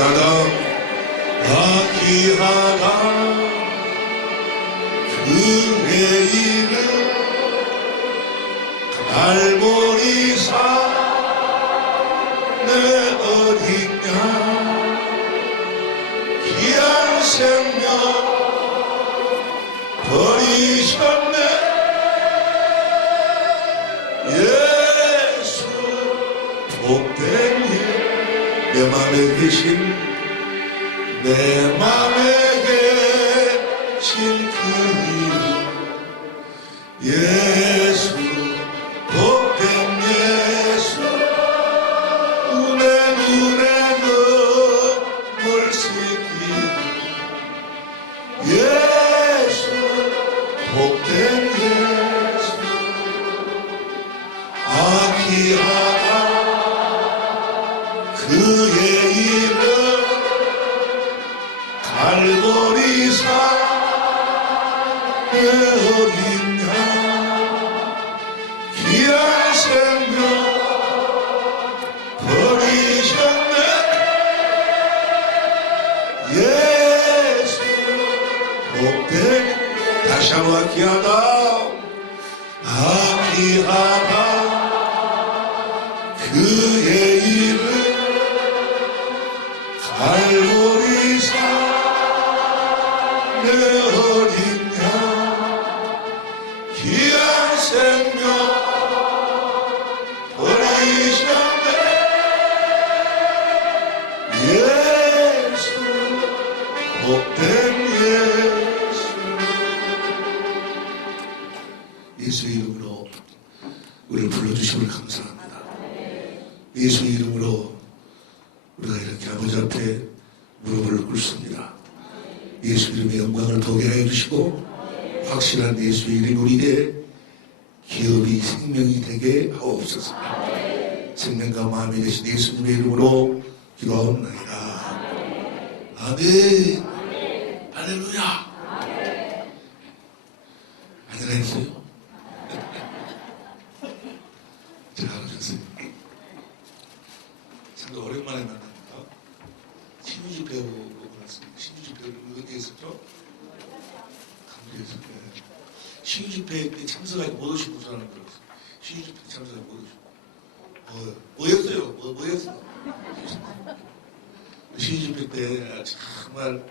귀하다 그의 이름 갈보리산 내 어딨냐 귀한 생명 버리셨네 예수 복된 예 내 맘에 계신 내 맘에 계신 그 이름 예수 복된 예수 내 눈에 눈물 씻기 예수 복된 예수 귀하다 그의 이름 갈보리산 내 어딨냐 귀한 생명 버리셨네 예수 복된 다시 한번 귀하다 귀하다 그의 이름 갈보리산 내 어딨냐 귀한 생명 버리셨네 예수 복된 예수 예수의 이름으로 우리를 불러주심을 감사합니다. 예수의 이름으로 우리가 이렇게 아버지 앞에 무릎을 꿇습니다. 예수 이름의 영광을 보게 하여 주시고 확실한 예수의 이름 우리의 기업이 생명이 되게 하옵소서. 생명과 마음이 되신 예수님의 이름으로 기도하옵나이다. 아멘. 할렐루야. 안녕하세요. 잘 오셨어요. 상당히 오랜만에 만납니다. 신유지 배우고 그랬습니다. 신유지 배우 어디에 있었죠? 강주에서. 신유지 배 때 참석하지 못 오신 분사람 들었어요. 신유지 배 참석하지 못 오신 뭐였어요? 뭐였어? 신유지 배 때 정말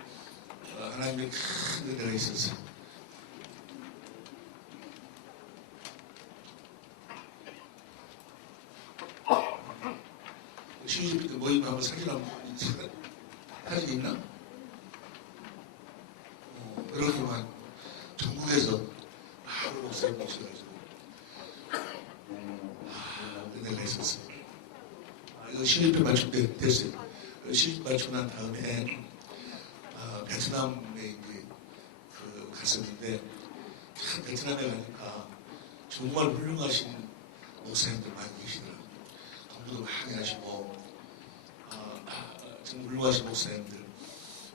하나님의 큰 은혜가 있었어요. 신유지 배 모임 한번 사진 있나? 그러지만 전국에서 많은 목사님 오셔가지고 은혜가 있었어요. 이거 신입회 맞출 때 됐어요. 신입 맞추고 난 다음에 베트남에 이제 갔었는데 참 베트남에 가니까 정말 훌륭하신 목사님들 많이 계시더라고요. 공부도 많이 하시고 정말 훌륭하신 목사님들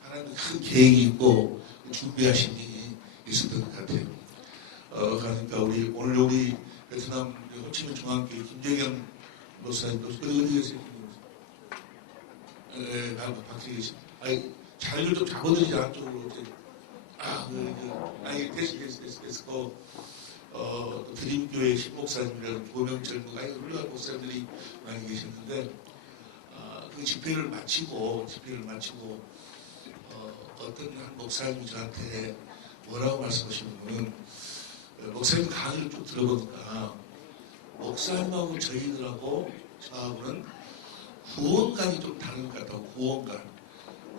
하나님도 큰 계획이 있고 준비하심이 있었던 것 같아요. 그러니까 오늘 우리 베트남 호치민 중앙교회 김정현 목사님도 어디 계세요? 밖에 계시. 자리를 좀 잡아드리지 안쪽으로. 됐고 드림교회 신목사님이라는 고명철 훌륭한 목사님들이 많이 계셨는데 그 집회를 마치고 어떤 한 목사님이 저한테 뭐라고 말씀하시냐면 목사님 강의를 쭉 들어보니까 목사님하고 저희들하고 저하고는 구원관이 좀 다른 것 같다고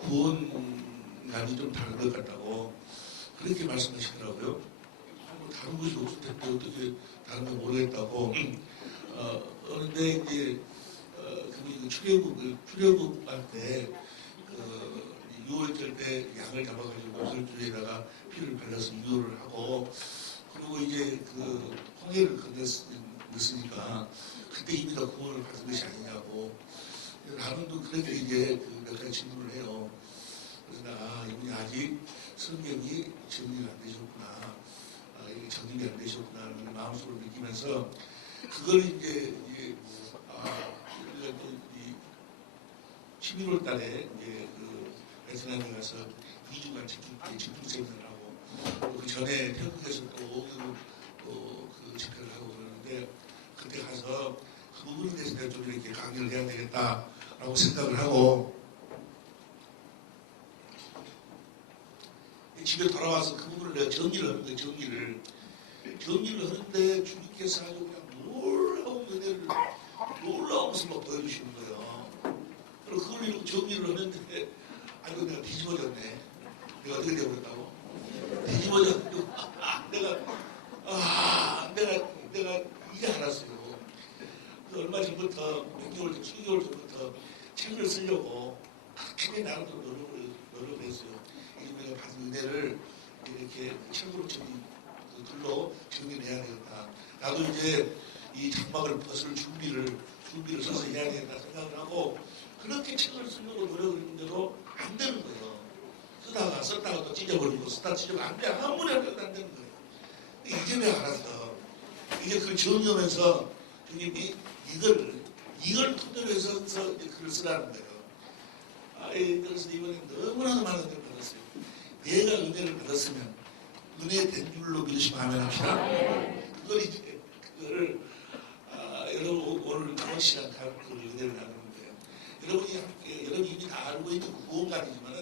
구원관이 좀 다른 것 같다고 그렇게 말씀하시더라고요. 뭐 다른 것이 없을 텐데 어떻게 다른 거 모르겠다고 그런데 이제 출애굽 할 때 6월절 때 양을 잡아가지고 설주에다가 피를 발라서 유효를 하고 그리고 이제 홍해를 건넜으니까 그때 이미 다 구원을 받은 것이 아니냐고 나름도 그렇게 이제 몇 가지 질문을 해요. 그래서 이분이 아직 성경이 정리가 안 되셨구나, 이게 정리가 안 되셨구나 하는 마음속으로 느끼면서 그걸 이제 11월 달에 이제 그 베트남에 가서 2주간 집중 세미나를 하고 그 전에 태국에서 그 집회를 하고 그러는데 그때 가서 그 부분에 대해서 내가 좀 이렇게 강의를 해야 되겠다라고 생각을 하고 집에 돌아와서 그 부분을 내가 정리를 하는 거예요. 정리를 하는데 주님께서 아주 그냥 놀라운 것을 막 보여주시는 거예요. 그리고 그걸 이렇게 정리를 하는데 아이고 내가 뒤집어졌네. 내가 어떻게 되어버렸다고? 뒤집어졌고 내가 이제 알았어요. 얼마 전부터 몇 개월 전, 수개월 전부터 책을 쓰려고 그렇게 나름대로 노력을 했어요. 내가 받은 은혜를 이렇게 책으로 글로 정리를 해야 되겠다. 나도 이제 이 장막을 벗을 준비를 서서 해야 되겠다 생각을 하고 그렇게 책을 쓰려고 노력을 했는데도 안 되는 거예요. 썼다가 또 찢어버리고 쓰다가 찢어버리고 안 돼. 아무리 해도 안 되는 거예요. 이제 내가 알았어. 이제 그걸 정리하면서 주님이 이걸 토대로 해서 이제 글을 쓰라는 거예요. 그래서 이번에 너무나도 많은 은혜를 받았어요. 내가 은혜를 받았으면 은혜 된 줄로 믿으시면 하면 합시다. 그거를 여러분 오늘 남은 시간 다 그 은혜를 나누는 거예요. 여러분이 이미 다 알고 있는 구원관이지만은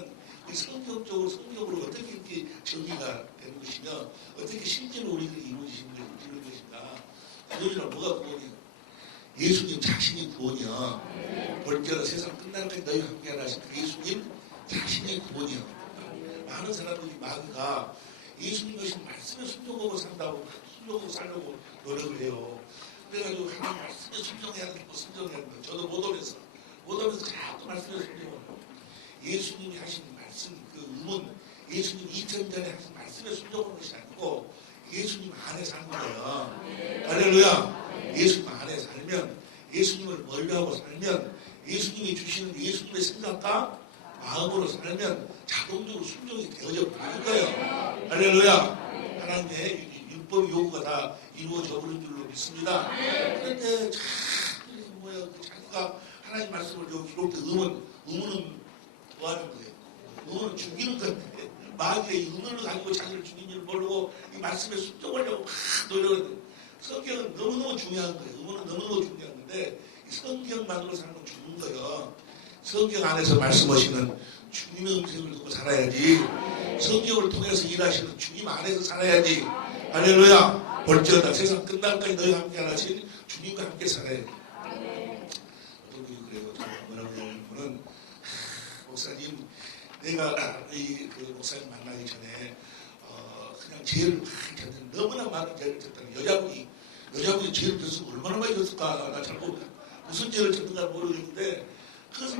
성경적으로 어떻게 이렇게 정리가 되는 것이며 어떻게 실제로 우리들이 이루어지는 것인가. 구원이란 뭐가 구원이야? 예수님 자신이 구원이야. 볼때가 세상 끝날까지 너희와 함께하라 하신 예수님 자신이 구원이야. 많은 사람들이 마귀가 예수님 것이 말씀에 순종하고 살려고 노력을 해요. 그래가지고 하나님 말씀에 순종해야 되고 순종해야 되고 저도 못 오면서 자꾸 말씀에 순종해요. 예수님이 하신 말씀 그 의문 예수님 2000년 전에 하신 말씀에 순종하는 것이 아니고 예수님 안에 사는 거예요. 할렐루야. 예수님 안에 살면 예수님을 멀리하고 살면 예수님이 주시는 예수님의 생각과 마음으로 살면 자동적으로 순종이 되어져 버리는 거예요. 할렐루야. 하나님의 율법 요구가 다 이루어져 버린 줄로 믿습니다. 그런데 자기가 하나님 말씀을 기록된 의문은 뭐 하는 거예요? 의문은 죽이는 건데 마귀의 의문을 가지고 자기를 죽인 줄 모르고 이 말씀에 순종하려고 노력을 성경은 너무너무 중요한 거예요. 의문은 너무너무 중요한 건데 성경만으로 살면 죽는 거예요. 성경 안에서 말씀하시는 주님의 음성을 듣고 살아야지. 성경을 통해서 일하시는 주님 안에서 살아야지. 할렐루야. 볼지어다 세상 끝날까지 너희와 함께 하신 주님과 함께 살아야지. 어떤 분이 그래요. 뭐라고 하냐면 목사님 내가 그 목사님 만나기 전에 그냥 죄를 많이 졌는데 너무나 많은 죄를 졌다는 여자분이 죄를 졌으면 얼마나 많이 졌을까 나 잘 모르겠다. 무슨 죄를 졌는가 모르겠는데 그것을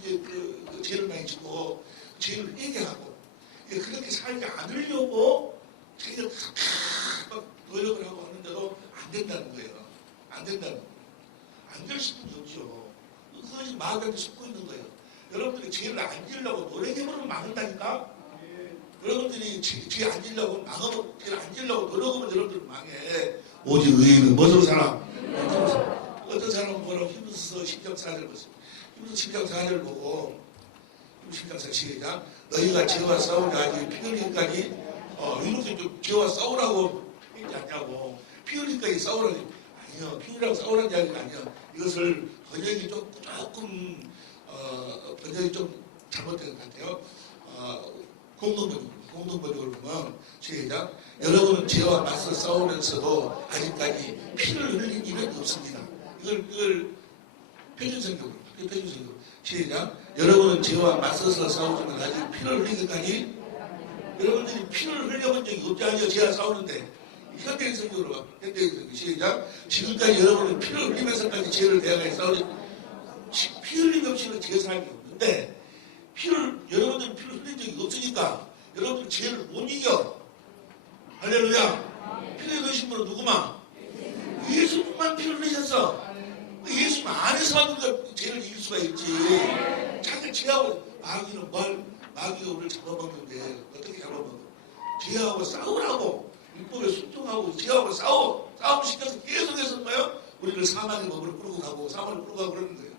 이제 그 죄를 많이 짓고 죄를 회개하고 그렇게 살지 않으려고 자기가 막 노력을 하고 하는데도 안 된다는 거예요. 안 된다는 거예요. 안 될 수는 없죠. 그것이 마귀한테 속고 있는 거예요. 여러분들이 죄를 안 지으려고 노력해보면 망한다니까. 여러분들이 죄 안 지으려고 망하면 죄를 안 지으려고 노력하면 여러분들은 망해. 오직 의인은 무엇으로 살아? 어떤 사람은 뭐라고 힘써서 신경사를 보세요. 힘써 신경사를 보고 신경사 시작. 너희가 죄와 싸우려 하지 피 흘리기까지 이렇게 좀 죄와 싸우라고 했지 않냐고. 피 흘리기까지 싸우라고. 아니요. 피 흘리라고 싸우라는 이야기가 아니야. 이것을 번역이 조금 번역이 좀 잘못된 것 같아요. 공동번역을 보면 시작. 여러분은 죄와 맞서 싸우면서도 아직까지 피를 흘린 일은 없습니다. 이걸 표준성격으로 시작. 여러분은 죄와 맞서서 싸우지만 아직 피를 흘리기까지 여러분들이 피를 흘려본 적이 없지 않아요. 죄와 싸우는데 현대인 성격으로 봐. 현대인 성격 시작. 지금까지 여러분은 피를 흘리면서까지 죄를 대항해 싸우지 피 흘림 없이는 죄 사함이 없는데 여러분들은 피를 흘린 적이 없으니까 여러분들 죄를 못 이겨. 할렐루야. 피를 흘리신 분은 누구만? 예수님만 피를 흘리셨어. 예수님 안에서만 우리가 죄를 이길 수가 있지. 자기를 죄하고 마귀가 우리를 잡아먹는데 어떻게 잡아먹어? 죄하고 싸우라고 율법에 순종하고 죄하고 싸움을 시켜서 계속해서 뭐예요? 우리를 사망의 법으로 끌고 가고 사망을 끌고 가고 그러는 거예요.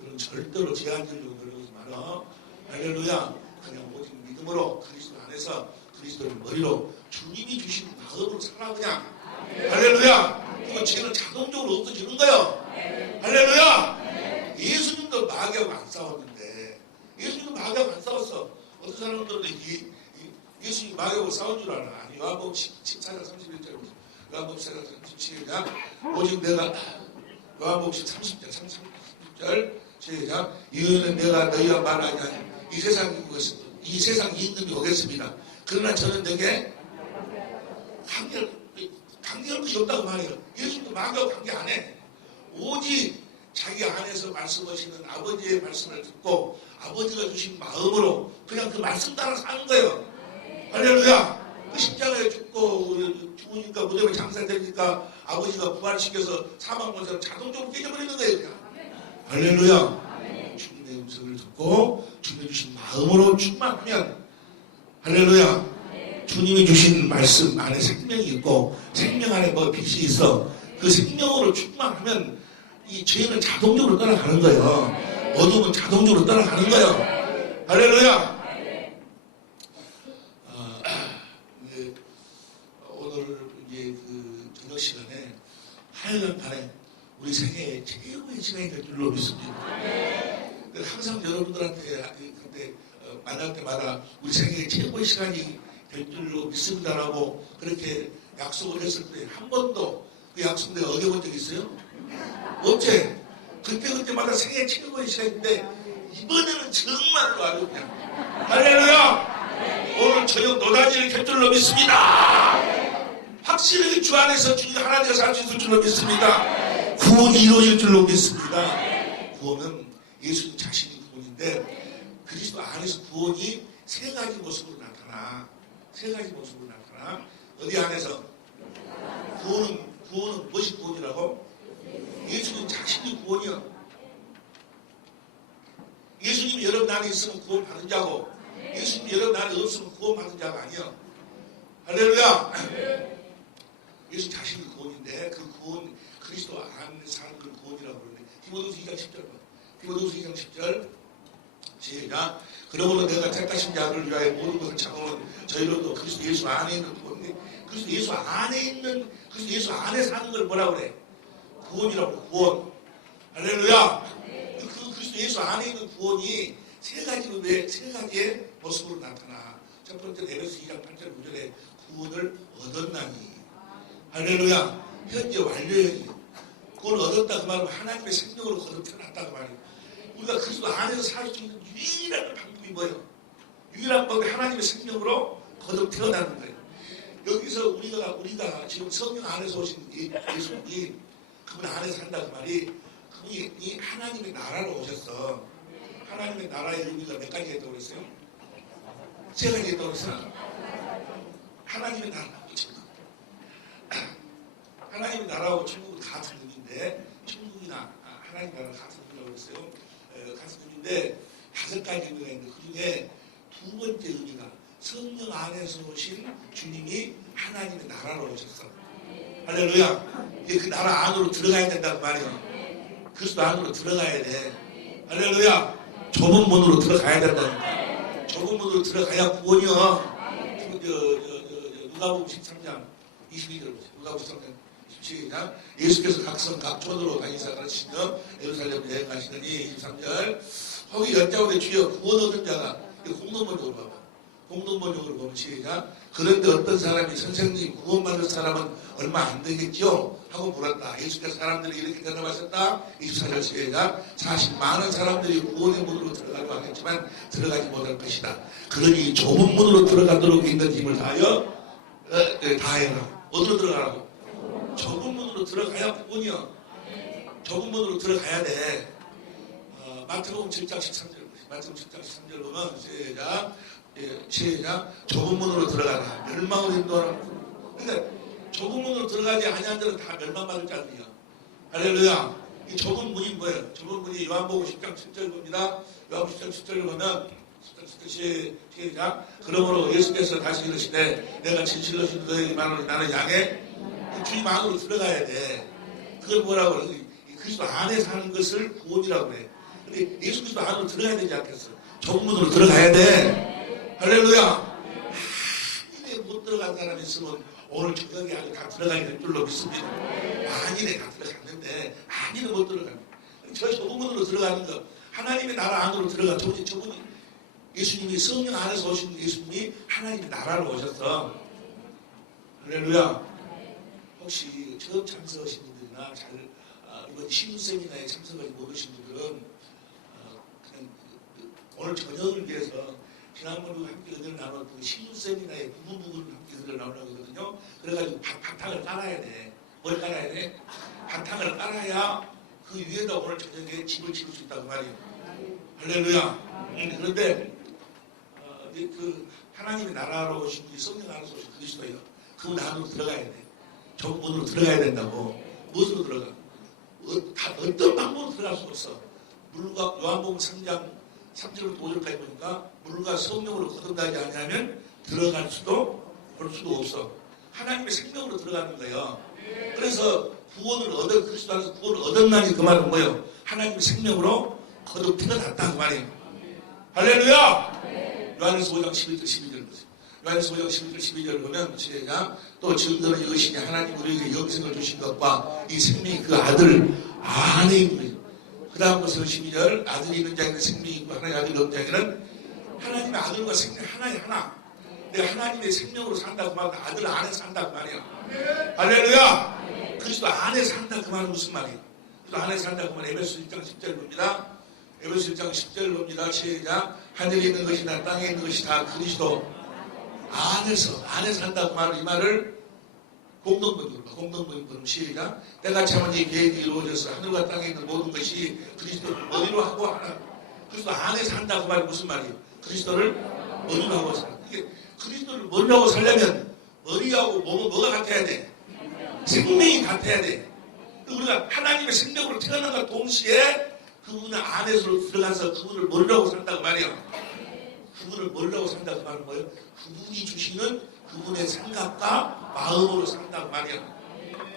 그런 절대로 제한적으로 노력하지 마라. 할렐루야. 그냥 오직 믿음으로 그리스도 안에서 그리스도를 머리로 주님이 주신 마음으로 살아 그냥. 할렐루야. 그리고 죄는 자동적으로 없어지는 거예요. 할렐루야. 예수님도 마귀하고 안 싸웠는데, 예수님도 마귀하고 안 싸웠어. 어떤 사람들은 예수님이 마귀하고 싸운 줄 알아. 아니, 요한복음 14장 31절, 요한복음 14장 37절, 오직 내가, 요한복음 30장 30절, 시작. 이유는 내가 너희와 말하지 아니 이 세상 임금이 오겠습니다. 그러나 저는 내게 관계할 것이 없다고 말해요. 예수님도 마귀하고 관계 안 해. 오직 자기 안에서 말씀하시는 아버지의 말씀을 듣고 아버지가 주신 마음으로 그냥 그 말씀 따라 사는 거예요. 할렐루야. 그 십자가에 죽으니까 무덤에 장사되니까 아버지가 부활시켜서 사망 권세를 자동적으로 깨져버리는 거예요. 그냥. 할렐루야. 주님의 음성을 듣고 주님이 주신 마음으로 충만하면, 할렐루야. 주님이 주신 말씀 안에 생명이 있고 생명 안에 뭐 빛이 있어. 그 생명으로 충만하면 이 죄는 자동적으로 떠나가는 거예요. 어둠은 자동적으로 떠나가는 거예요. 할렐루야. 오늘 이제 그 저녁 시간에 하여간간에 우리 생애의 최고의 시간이 될 줄로 믿습니다. 항상 여러분들한테 그때 만날 때마다 우리 생애의 최고의 시간이 될 줄로 믿습니다라고 그렇게 약속을 했을 때 한 번도 그 약속 내가 어겨본 적 있어요? 없지? 그때마다 생애 최고의 시간인데 이번에는 정말로 아주 그냥 할렐루야. 오늘 저녁 노다지를 켤 줄로 믿습니다. 확실하게 주 안에서 주님 하나님과 살 수 있을 줄로 믿습니다. 구원이 이루어질 줄로 믿습니다. 구원은 예수님 자신이 구원인데 그리스도 안에서 구원이 세 가지 모습으로 나타나. 세 가지 모습으로 나타나. 어디 안에서? 구원은 무엇이 구원이라고? 예수님 자신이 구원이요. 예수님이 여러분 안에 있으면 구원 받은 자고, 예수님이 여러분 안에 없으면 구원 받은 자가 아니요. 할렐루야. 예수 자신이 구원인데 그 구원, 그리스도 안에 사는 걸 구원이라고 그러는데 디모데후서 2장 10절 봐. 디모데후서 2장 10절 시작. 그러므로 내가 택하신 자를 위하여 모든 것을 참으면 저희로도 그리스도 예수 안에 있는 구원인데, 그리스도 예수 안에 있는, 그리스도 예수 안에 사는 걸 뭐라고 그래? 구원이라고. 구원. 할렐루야. 그 그리스도 예수 안에 있는 구원이 세 가지의 모습으로 나타나. 첫 번째는 에베소 2장 8절 9절에 구원을 얻었나니. 할렐루야. 현재 완료형이에요. 구원을 얻었다 그 말은 하나님의 생명으로 거듭 태어났다 그 말이에요. 우리가 그리스도 안에서 살 수 있는 유일한 방법이 뭐예요? 유일한 방법이 하나님의 생명으로 거듭 태어나는 거예요. 여기서 우리가 지금 성령 안에서 오신 예수님이 그분 안에서 산다 그 말이, 그분이 이 하나님의 나라로 오셨어. 하나님의 나라의 의미가 몇 가지 있다고 그랬어요? 세 가지 있다고 그랬어요. 하나님의 나라, 하나님의 나라하고 천국은 같은 의미인데, 천국이나 하나님의 나라는 같은 의미라고 그랬어요. 같은 의미인데 5가지 의미가 있는데 그 중에 두 번째 의미가 성령 안에서 오신 주님이 하나님의 나라로 오셨어. 할렐루야. 그 나라 안으로 들어가야 된다고 말이에요. 그리스도 안으로 들어가야 돼. 할렐루야. 좁은 문으로 들어가야 된다. 좁은 문으로 들어가야 구원이요. 누가복음 13장 22절 보세요. 누가복음 13장 27장. 예수께서 각성 각촌으로 다니사 가르치시며 예루살렘 여행하시더니 23절. 거기 여짜오되 주여 구원 얻은 자가, 공동번역으로 봐봐. 공동번역으로 보면 시작. 그런데 어떤 사람이 선생님 구원받을 사람은 얼마 안 되겠죠? 하고 물었다. 예수께서 사람들이 이렇게 대답하셨다. 24절 시작. 사실 많은 사람들이 구원의 문으로 들어가려고 하겠지만 들어가지 못할 것이다. 그러니 좁은 문으로 들어가도록 있는 힘을 다해라. 어디로 들어가라고? 좁은 문으로 들어가야 구원이요. 좁은 문으로 들어가야 돼. 마태복음 7장 13절. 마태복음 7장 13절 보면 시작. 좁은 문으로 들어가라. 멸망을 인도하라. 근데 좁은 문으로 들어가지 아니한 자는 다 멸망받을 자들이야. 할렐루야. 이 좁은 문이 뭐예요? 좁은 문이 요한복음 10장 7절 봅니다. 요한복음 10장 10절을 보면 시작. 그러므로 예수께서 다시 이르시되 내가 진실로 너희에게 말하노니 나는 양의 주님 안으로 들어가야 돼. 그걸 뭐라고 그래? 그리스도 안에 사는 것을 구원이라고 그래. 근데 예수 그리스도 안으로 들어가야 되지 않겠어? 정문으로 들어가야 돼. 할렐루야. 아니네 못 들어간 사람이 있으면 오늘 저녁에 아주 다 들어가게 될 줄로 믿습니다. 아니네 다 들어갔는데 아니네 못 들어가는. 저 정문으로 들어가는 거. 하나님의 나라 안으로 들어가. 저분이 예수님이 성령 안에서 오신 예수님이 하나님의 나라로 오셨어. 할렐루야. 혹시 처음 참석하신 분들이나 이번 신우 세미나에 참석하지 못하신 분들은 그냥 오늘 저녁을 위해서 지난번에 함께 은혜를 나눴던 신우 세미나의 부분을 함께 은혜를 나누려고 하거든요. 그래가지고 바탕을 깔아야 돼. 뭘 깔아야 돼? 바탕을 깔아야 그 위에다 오늘 저녁에 집을 지을 수 있다고 말이에요. 할렐루야. 그런데 그 하나님의 나라로 오신 분이 성령 안에서 오신 그리스도예요. 그분 안으로 들어가야 돼. 정문으로 들어가야 된다고. 무엇으로 들어가? 어떤 방법으로 들어갈 수 없어. 물과 요한복음 3장 3절부터 5절까지 보니까 물과 성령으로 거듭나지 않으면 들어갈 수도 볼 수도 없어. 하나님의 생명으로 들어가는 거예요. 그래서 구원을 그리스도 안에서 구원을 얻었나니 그 말은 뭐예요? 하나님의 생명으로 거듭 태어났다 그 말이에요. 할렐루야! 요한에서 5장 11절 12절 보세요. 요한에서 5장 11절 12절 보면 시작. 또 증거는 이것이니 하나님 우리에게 영생을 주신 것과 이 생명이 그 아들 안에 있는 거예요. 그 다음 것은 12절 아들이 있는 자에는 생명이 있고 하나님의 아들이 없는 자에는 하나님의 아들과 생명 하나의 하나. 내가 하나님의 생명으로 산다 그 말은 아들 안에 산다 그 말이야. 할렐루야. 그리스도 안에 산다 그 말은 무슨 말이에요? 그리스도 안에 산다 그 말은 에베소 1장 10절 봅니다. 에베소 1장 10절 봅니다. 시작. 하늘에 있는 것이나 땅에 있는 것이 다 그리스도 안에 산다 그 말은 이 말을 공동번역으로 시작. 때가 차면 이 계획이 이루어져서 하늘과 땅에 있는 모든 것이 그리스도를 머리로 하고 하나. 그리스도 안에 산다 그 말이 무슨 말이에요? 그리스도를 머리로 하고 산다. 이게 그리스도를 머리로 하고 살려면 머리하고 몸은 뭐가 같아야 돼? 생명이 같아야 돼. 우리가 하나님의 생명으로 태어난과 동시에 그분의 안에서 들어가서 그분을 머리로 하고 산다고 말이야. 그분을 머리로 하고 산다고 말은 뭐예요? 그분이 주시는 그분의 생각과 마음으로 산다고 말이야.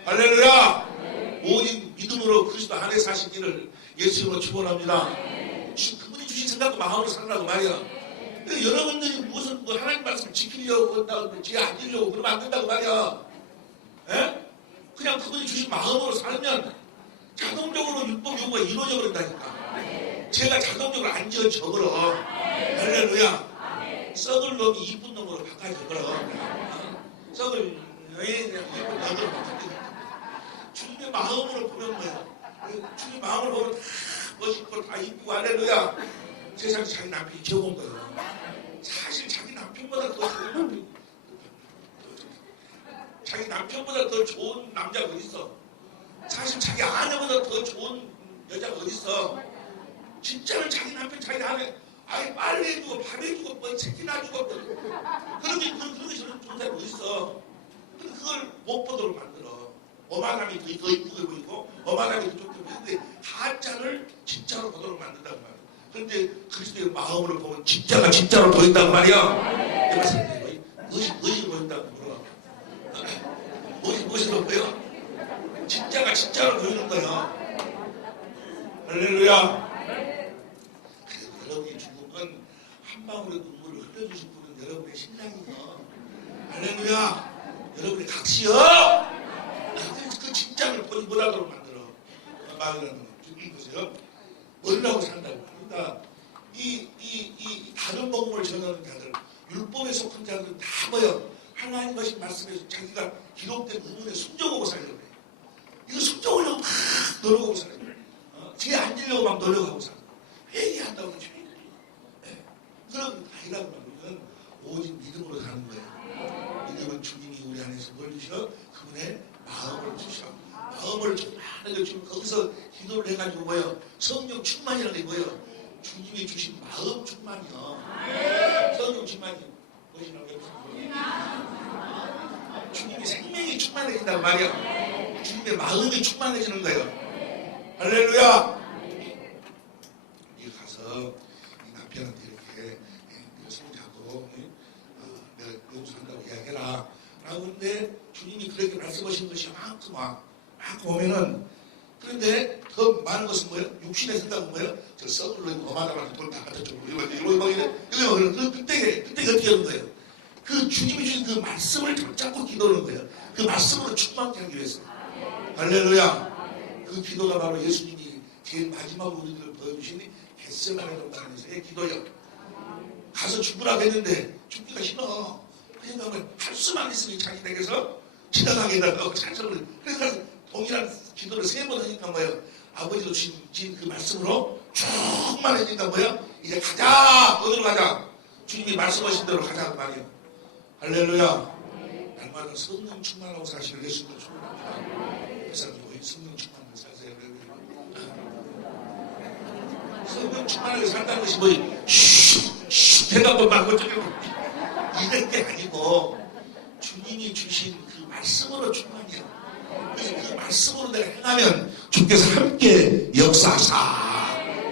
할렐루야. 오직 믿음으로 그리스도 안에 사시기를 예수님으로 축원합니다. 그분이 주신 생각과 마음으로 산다고 말이야. 여러분들이 무슨 하나님 말씀을 지키려고 한다고 뒤에 앉으려고 그러면 안 된다고 말이야. 에? 그냥 그분이 주신 마음으로 살면 자동적으로 율법 요구가 이루어져 버린다니까. 제가 자동적으로 안 지어 적으러. 할렐루야. 썩을 놈이 이쁜 놈으로 바꿔야 적으러. 썩을 그냥 이쁜 놈으로 바꿔야. 주님의 마음으로 보면 뭐야? 주님의 마음을 보면 다 멋있고 다 이쁘고 할렐루야. 세상에 자기 남편이 지어본 거예요. 사실 자기 남편보다 더 좋은 남자가 어디 있어? 사실 자기 아내보다 더 좋은 여자가 어디 있어? 진짜로 자기 남편, 자기 아내, 아예 빨래해주고 밥해주고 뭐 새끼 놔주고 그런데 저런 좋은 사람이 어디 있어? 근데 그걸 못 보도록 만들어. 어마남이 더 이쁘게 보이고 어마남이 더 좋게 보이는데 가짜를 진짜로 보도록 만든다고 말이야. 그런데 그리스도의 마음으로 보면 진짜로 보인다고 말이야. 무엇이 보인다고 물어. 무엇으로 보여? 진짜로 보이는 거야. 할렐루야. 여러분이 죽으면 한 방울의 눈물을 흘려주실 분은 여러분의 신랑이요. 할렐루야. 여러분의 각시요. 그 진짜를 못하도록 만들어. 말하는 거. 보세요. 머리라고 산다고. 그러니까 이 다른 복음을 전하는 자들, 율법에 속한 자들은 다 뭐요? 하나님 것이 말씀에서 자기가 기록된 의문에 순종하고 살려고 해. 이거 순종하려고 막 노력하고 살아요. 뒤에 앉으려고 막 노력하고 살아요. 회개한다고 해서 회개. 그런 아니라고 말하면 오직 믿음으로 사는 거예요. 믿음은 주님이 우리 안에서 뭘 주셔? 그분의 마음을 주셔. 마음을 충만하게 주면 거기서 기도를 해가지고 뭐예요? 성령 충만이라는 게 뭐예요? 주님이 주신 마음 충만이요. 성령 충만이 무엇이라고 주님의 생명이 충만해진다고 말이야. 주님의 마음이 충만해지는 거예요. 할렐루야. 여기 가서 이 남편한테 이렇게 손잡고 내가 용서한다고 이야기해라 라고 하는데 주님이 그렇게 말씀하신 것이 많고 보면은 그런데 더 많은 것은 뭐예요? 육신의 생각은 뭐예요? 저 썩을 넣고 어마다만 돈다 갖다 줘. 이거 막 이래. 그때 어떻게 하는 거예요? 그 주님이 주신 그 말씀을 붙잡고 기도하는 거예요. 그 말씀으로 충만케 하기 위해서. 할렐루야. 그 기도가 바로 예수님이 제일 마지막으로 우리들을 보여주신 겟세마네 동산에서의 기도요. 가서 죽으라고 했는데 죽기가 싫어. 그러니까 할 수만 있으면 자기에게서 지나가게 해달라고 찬성을. 그래서 동일한 기도를 3번 하니까 뭐예요? 아버지도 주신 그 말씀으로 충만해지니까 뭐예요? 이제 가자! 어디로 가자? 주님이 말씀하신 대로 가자 그 말이에요. 할렐루야. 날마다 성령 충만하고 사시는 예수님을 충만합니다. 그래서 성령 충만하게 사세요. 성령 충만하게 산다는 것이 뭐예요? 슉슉 해갖고 막 어쩌고 이럴 게 아니고 주님이 주신 그 말씀으로 충만해요. 그래서 그 말씀으로 내가 행하면 주께서 함께 역사하사.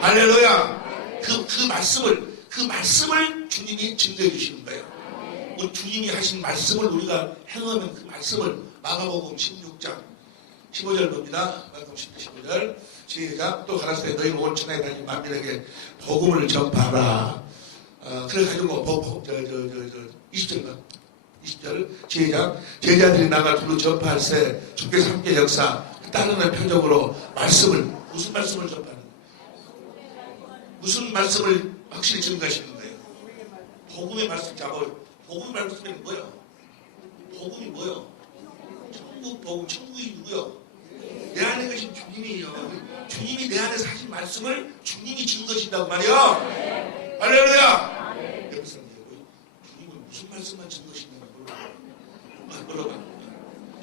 할렐루야. 그 말씀을 주님이 증거해 주시는 거예요. 주님이 하신 말씀을 우리가 행하면 그 말씀을 마가복음 16장 15절 봅니다. 마가복음 15절 시작. 또 가라사대 너희는 온 천하에 다니는 만민에게 복음을 전파하라. 그래가지고 20절인가? 20절 시작. 제자들이 나가 두루 전파할세 주께서 함께 역사. 따르는 표적으로 말씀을 무슨 말씀을 전파하는 거예요? 무슨 말씀을 확실히 증거하시는 거예요? 복음의 말씀 잡아요. 복음 말씀이 뭐예요? 복음이 뭐예요? 천국 복음, 천국이 누구요? 내 안에 계신 주님이요. 주님이 내 안에서 하신 말씀을 주님이 증거하신다고 말이요. 할렐루야. 여기서 주님은 무슨 말씀만 증거하신다고 물어봐.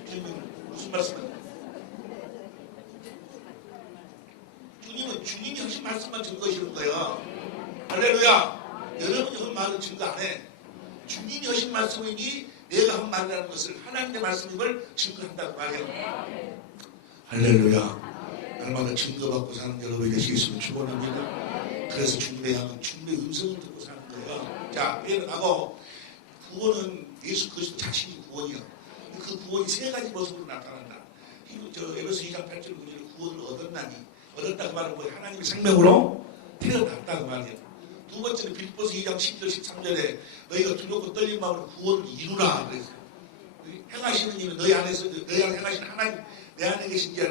주님은 무슨 말씀만? 주님은 주님이 하신 말씀만 증거하시는 거예요. 할렐루야. 여러분이 한 말은 증거 안 해. 주님이 하신 말씀이니 내가 한 말이라는 것을 하나님의 말씀임을 증거한다고 말해요. 할렐루야. 날마다 증거받고 사는 여러분이 되시겠으면 축원합니다. 그래서 주님의 양은 주님의 음성을 듣고 사는 거예요. 자, 예언하고 구원은 예수 그리스도 자신이 구원이요. 그 구원이 3가지 모습으로 나타난다. 에베소 2장 8절 9절에 구원을 얻었나니 얻었다고 말은 뭐예요? 하나님의 생명으로 태어났다고 말이에요. 두 번째는 빌립보서 2장 10절 13절에 너희가 두렵고 떨린 마음으로 구원을 이루라 그랬어요. 행하시는 이는 너희 안에서 너희 안에 행하시는 하나님 내 안에 계신 이제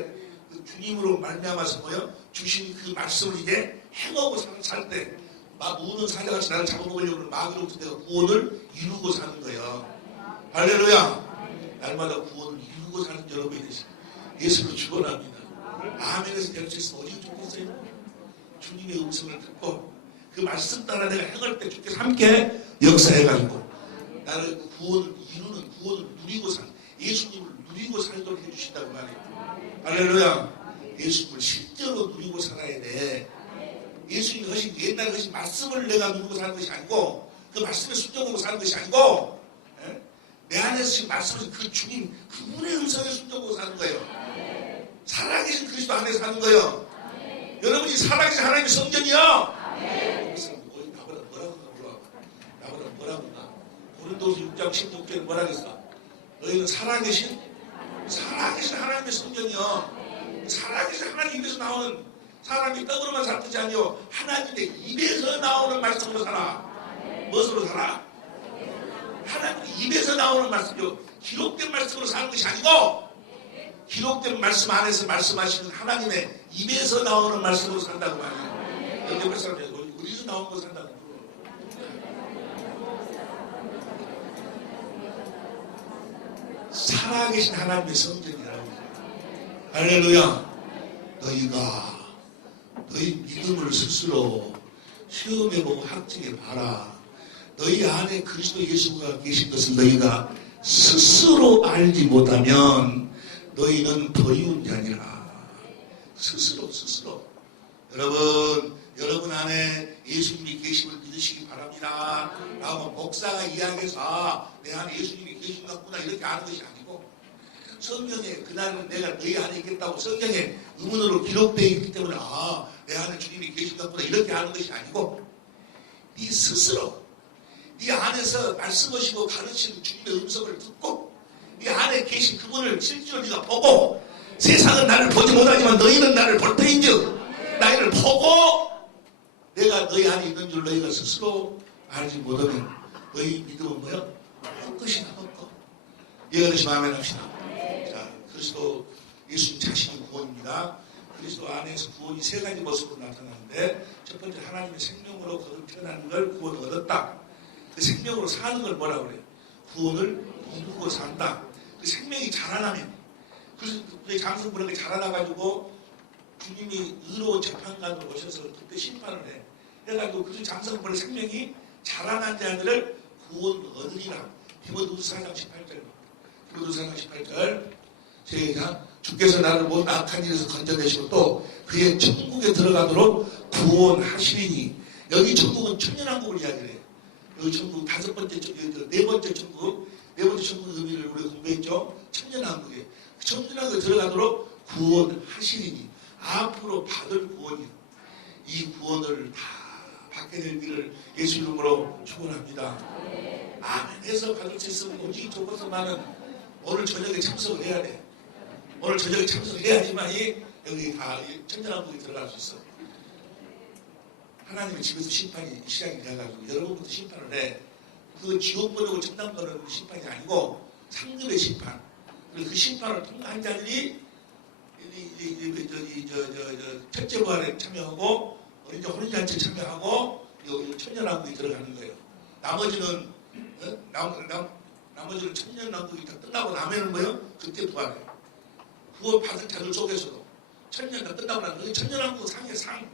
그 주님으로 말미암아서 뭐요? 주신 그 말씀을 이제 행하고 살 때 막 우는 사자같이 나를 잡아먹으려고 하는 마귀로부터 내가 구원을 이루고 사는 거예요. 할렐루야. 날마다 구원을 이루고 사는 여러분이 되시고 예수로 축원합니다. 아멘에서 될 수 있으면 어디 좋겠어요? 주님의 음성을 듣고 그 말씀 따라 내가 행할 때 주께서 함께 역사해가지고 나를 그 구원을 이루는 구원을 누리고 산 예수님을 누리고 살도록 해주신다고 말이에요. 할렐루야. 예수님을 실제로 누리고 살아야 돼. 예수님이 하신 옛날에 하신 말씀을 내가 누리고 사는 것이 아니고 그 말씀에 순종하고 사는 것이 아니고 내 안에서 지금 말씀하신 그 주님 그분의 음성에 순종하고 사는 거예요. 살아계신 그리스도 안에 사는 거예요. 여러분이 살아계신 하나님의 성전이요. 나보다 뭐라고 나 고린도서 6장 16절에 뭐라 그랬어? 너희는 살아계신 하나님의 성전이요. 살아계신 하나님 입에서 나오는 사람이 떡으로만 살지 아니요 하나님의 입에서 나오는 말씀으로 살아. 무엇으로 살아? 하나님의 입에서 나오는 말씀이요. 기록된 말씀으로 사는 것이 아니고 기록된 말씀 안에서 말씀하시는 하나님의 입에서 나오는 말씀으로 산다고 말이에요. 여기 몇 사람이 어디서 나온 거 산다고 살아계신 하나님의 성전이라고. 할렐루야. 너희가 너희 믿음을 스스로 시험해보고 학증해봐라. 너희 안에 그리스도 예수가 계신 것을 너희가 스스로 알지 못하면 너희는 버리운 자니라. 스스로 여러분 안에 예수님이 계심을 믿으시기 바랍니다 라고 목사가 이야기해서 내 안에 예수님이 계신 것 같구나 이렇게 아는 것이 아니고 성경에 그날은 내가 너희 안에 있겠다고 성경에 의문으로 기록되어 있기 때문에 내 안에 주님이 계신 것 같구나 이렇게 아는 것이 아니고 네 스스로 네 안에서 말씀하시고 가르치는 주님의 음성을 듣고 네 안에 계신 그분을 실제로 네가 보고 세상은 나를 보지 못하지만 너희는 나를 볼 터인즉 보고 내가 너희 안에 있는 줄 너희가 스스로 알지 못하면 너희 믿음은 뭐야? 헛것이나 헛것. 이해가 되시면 아멘 합시다. 자, 그리스도 예수님 자신이 구원입니다. 그리스도 안에서 구원이 세 가지 모습으로 나타나는데, 첫 번째 하나님의 생명으로 거듭 태어나는 걸 구원을 얻었다. 그 생명으로 사는 걸 뭐라 그래요? 구원을 이루고 산다. 그 생명이 자라나면, 그래서 우리 장성부는 자라나가지고 주님이 의로운 재판관으로 오셔서 그때 심판을 해. 그래가지고 그 장성부의 생명이 자라난 자들을 구원 얻으리라. 디모데후서 4장 18절. 디모데후서 4장 18절. 제가 주께서 나를 모든 악한 일에서 건져내시고 또 그의 천국에 들어가도록 구원하시리니. 여기 천국은 천년왕국을 이야기해요. 여기 천국 다섯 번째 천국, 네 번째 천국, 의미를 우리가 공부했죠. 천년왕국에. 천년왕국에 들어가도록 구원하시리니. 앞으로 받을 구원이요. 이 구원을 다 받게 될 길을 예수 이름으로 축원합니다. 아멘. 해서 받을 수 있으면 오직 좋고서만은 오늘 저녁에 참석을 해야 돼. 오늘 저녁에 참석해야지만이 여기 다 천년왕국에 들어갈 수 있어. 하나님의 집에서 심판이 시작이 되어가지고 여러분부터 심판을 해. 그 지옥 보내고 천당 보내고 심판이 아니고 상급의 심판. 그리고 그 심판을 통과한 자들이 첫째 부활에 참여하고 이제 혼인잔치에 참여하고 천년왕국에 들어가는 거예요. 나머지는 나머지는 천년왕국이 다 끝나고 나면은 뭐예요? 그때 부활해요. 그거 받은 자들 속에서도 천년 다 끝나고 나면 그게 천년왕국 상의 상.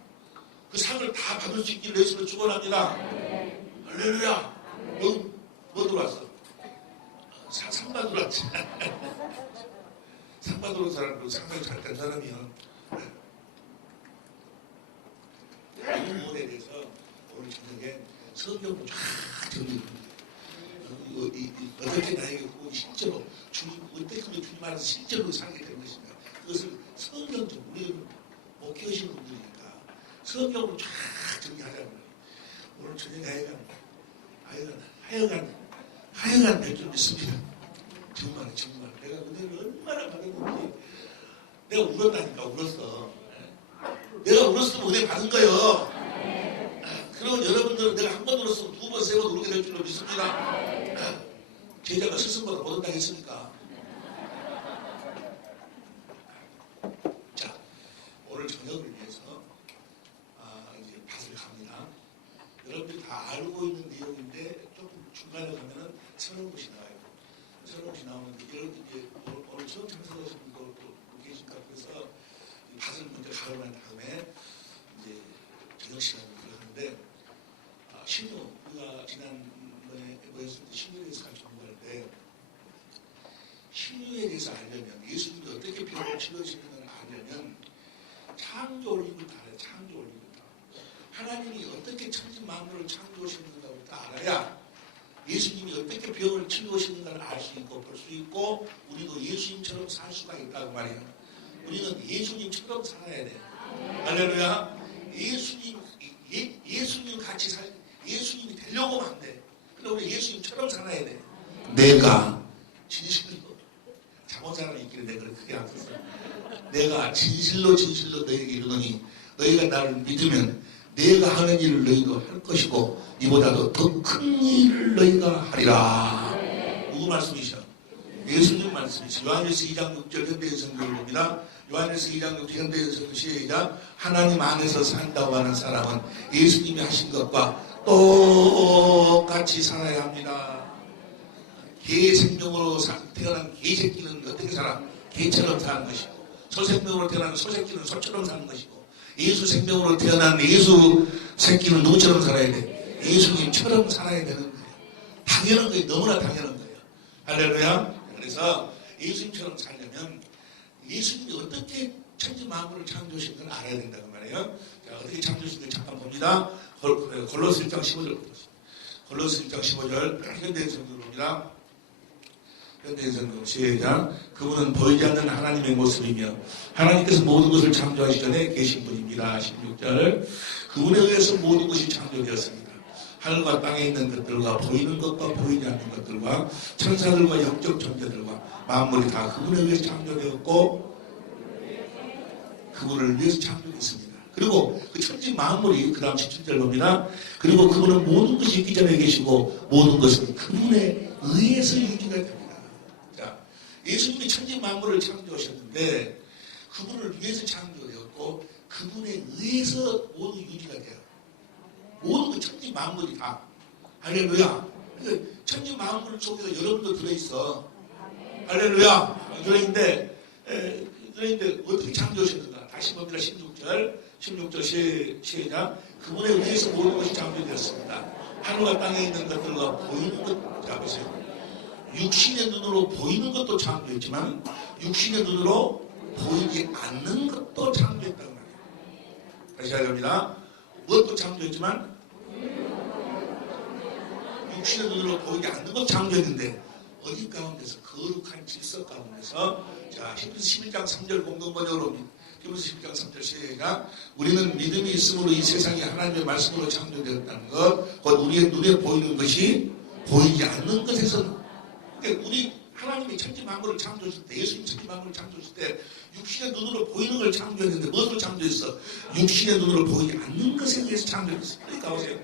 그 상을 다 받을 수 있기를 예수를 축원합니다. 할렐루야. 뭐 들어왔어? 상 받으러 왔지. 상 받으러 온 사람도 상당히 잘된 사람이야. 이 부분에 대해서 오늘 저녁에 성경을 쫙 정리합니다. 어떻게 나에게 구원이 실제로 주님, 어떻게 하면 주님 안에서 실제로 살게 된 것인가. 그것을 성경적으로 우리는 목회하시는 분들이니까 성경으로 쫙 정리하자고요. 오늘 저녁에 하여간 될 줄 믿습니다. 정말 내가 은혜를 얼마나 받았는지. 내가 울었다니까. 울었어. 내가 울었으면 은혜 받은 거예요. 그러면 여러분들은 내가 한 번 울었으면 두 번, 세 번 울게 될 줄로 믿습니다. 제자가 스승보다 못한다고 했으니까. 자, 오늘 저녁을 위해서 이제 밭을 갑니다. 여러분들이 다 알고 있는 내용인데 조금 중간에 가면은 새로운 것이 나와요. 새로운 것이 나오는데 여러분들이 오늘 처음 참석하신 분도 계신다. 그래서 밭을 먼저 가고 난 다음에 이제 저녁 시간을 하는데 신유, 우리가 지난번에 뭐였을 때 신유에 대해서 같이 공부하는데, 신유에 대해서 알려면, 예수님이 어떻게 병을 치료하시는지를 알려면 창조 원리부터 알아요. 창조 원리부터. 하나님이 어떻게 천지 만물을 창조하시는가부터 알아야 예수님이 어떻게 병을 치료하시는가를 알 수 있고 볼 수 있고, 우리도 예수님처럼 살 수가 있다고 말이에요. 우리는 예수님처럼 살아야 돼. 할렐루야. 예수님 같이 예수님이 되려고 하면 안 돼. 근데 우리 예수님처럼 살아야 돼. 내가 진실로, 잘못 사람이 있기를 내가 크게 안 썼어. 내가 진실로 너에게 이르노니 너희가 나를 믿으면 내가 하는 일을 너희도 할 것이고 이보다도 더 큰 일을 너희가 하리라. 누구 말씀이셔? 예수님 말씀이시죠. 요한일서 2장 6절 현대해석을 봅니다. 요한일서 2장 6절 현대해석을 시작. 하나님 안에서 산다고 하는 사람은 예수님이 하신 것과 똑같이 살아야 합니다. 개의 생명으로 태어난 개새끼는 어떻게 살아? 개처럼 사는 것이고, 소생명으로 태어난 소새끼는 소처럼 사는 것이고, 예수 생명으로 태어난 예수 새끼는 누구처럼 살아야 돼? 예수님처럼 살아야 되는 거예요. 당연한 거예요. 너무나 당연한 거예요. 할렐루야. 그래서 예수님처럼 살려면 예수님이 어떻게 천지 만물을 창조하신 걸 알아야 된다고 말이에요. 자, 어떻게 창조하신 걸 잠깐 봅니다. 골로새 1장 15절부터. 골로새 1장 15절 현대해석으로 봅니다. 현대해석으로 시작. 그분은 보이지 않는 하나님의 모습이며 하나님께서 모든 것을 창조하기 전에 계신 분입니다. 16절. 그분에 의해서 모든 것이 창조되었습니다. 하늘과 땅에 있는 것들과 보이는 것과 보이지 않는 것들과 천사들과 영적 존재들과 만물이 다 그분에 의해서 창조되었고 그분을 위해서 창조됐습니다. 그리고 그 천지 만물이 그 다음 17절 봅니다. 그리고 그분은 모든 것이 있기 전에 계시고 모든 것은 그분에 의해서 유지가 됩니다. 자, 예수님이 천지 만물을 창조하셨는데 그분을 위해서 창조되었고 그분에 의해서 모든 유지가 돼요. 모든 그 천지 만물이 다. 할렐루야. 그러니까 천지 만물 속에서 여러분도 들어있어. 할렐루야. 들어있는데 어떻게 창조하셨는가? 다시 봅니다. 16절 시작. 그분에 의해서 모든 것이 창조되었습니다. 하늘과 땅에 있는 것들과 보이는 것, 자 보세요. 육신의 눈으로 보이는 것도 창조했지만 육신의 눈으로 보이지 않는 것도 창조했다고 말이에요. 다시 하렵니다. 무엇도 창조했지만 육신의 눈으로 보이지 않는 것도 창조했는데 어디 가운데서 거룩한 질서 가운데서 자 히브리서 11장 3절 공동번역으로 히브리서 11장 3절 시작. 우리는 믿음이 있으므로 이 세상이 하나님의 말씀으로 창조되었다는 것, 곧 우리의 눈에 보이는 것이 보이지 않는 것에서 그러니까 우리 하나님이 천지 만물을 창조했을 때 예수님 천지 만물을 창조했을 때 육신의 눈으로 보이는 걸 창조했는데 무엇으로 창조했어? 육신의 눈으로 보이지 않는 것에 의해서 창조했어. 그러니까 보세요.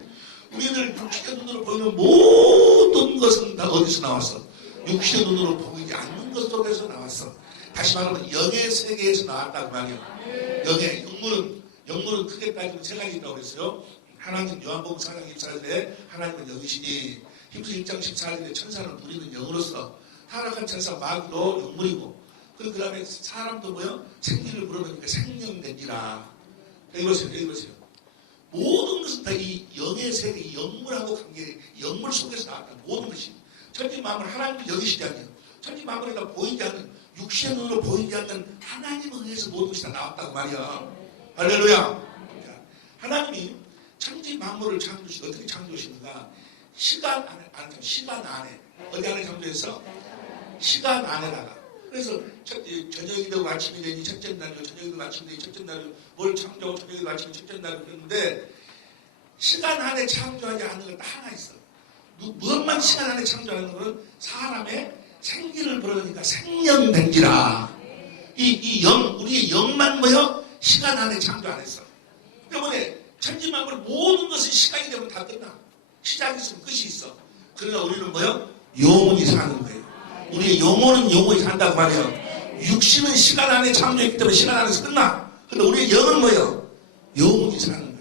우리들 육신의 눈으로 보이는 모든 것은 다 어디서 나왔어? 육신의 눈으로 보이지 않는 것 속에서 나왔어. 다시 말하면 영의 세계에서 나왔다고 말이에요. 영의 영문은 크게 따지면 세 가지 있다고 그랬어요. 하나님 요한복음 4장 24절에 하나님은 영이시니 히브리서 1장 14절에 천사는 부리는 영으로서 타락한 천사 마귀도 영물이고 그 다음에 사람도 뭐요? 생기를 불어넣으니까 생명된지라. 여기 보세요. 모든 것은 다 이 영의 세계, 이 영물하고 관계, 영물 속에서 나왔다. 모든 것이. 천지 만물 하나님은 영이시지 않아요. 천지 만물에 다 보이지 않는, 육신의 눈으로 보이지 않는 하나님에 의해서 모든 것이 다 나왔다고 말이야. 할렐루야. 하나님이 천지 만물을 어떻게 창조하시는가? 시간 안에. 어디 안에 창조했어? 시간 안에다가. 그래서 저녁이 되고 아침이 되니 첫째 날이고 저녁이 되고 아침이 되니 첫째 날이고 뭘 창조하고 저녁이 되고 아침이 첫째 날이고 그랬는데 시간 안에 창조하지 않는 건 하나 있어. 무엇만 시간 안에 창조하는 것은 사람의 생기를 불어넣으니까 생명된지라. 우리의 영만 뭐요? 시간 안에 창조 안 했어. 때문에 천지만물 모든 것은 시간이 되면 다 끝나. 시작이 있으면 끝이 있어. 그러나 우리는 뭐요? 영원히 사는 거예요. 우리의 영혼은 영원히 산다고 말이에요. 육신은 시간 안에 창조했기 때문에 시간 안에서 끝나. 근데 우리의 영은 뭐예요? 영원히 사는 거예요.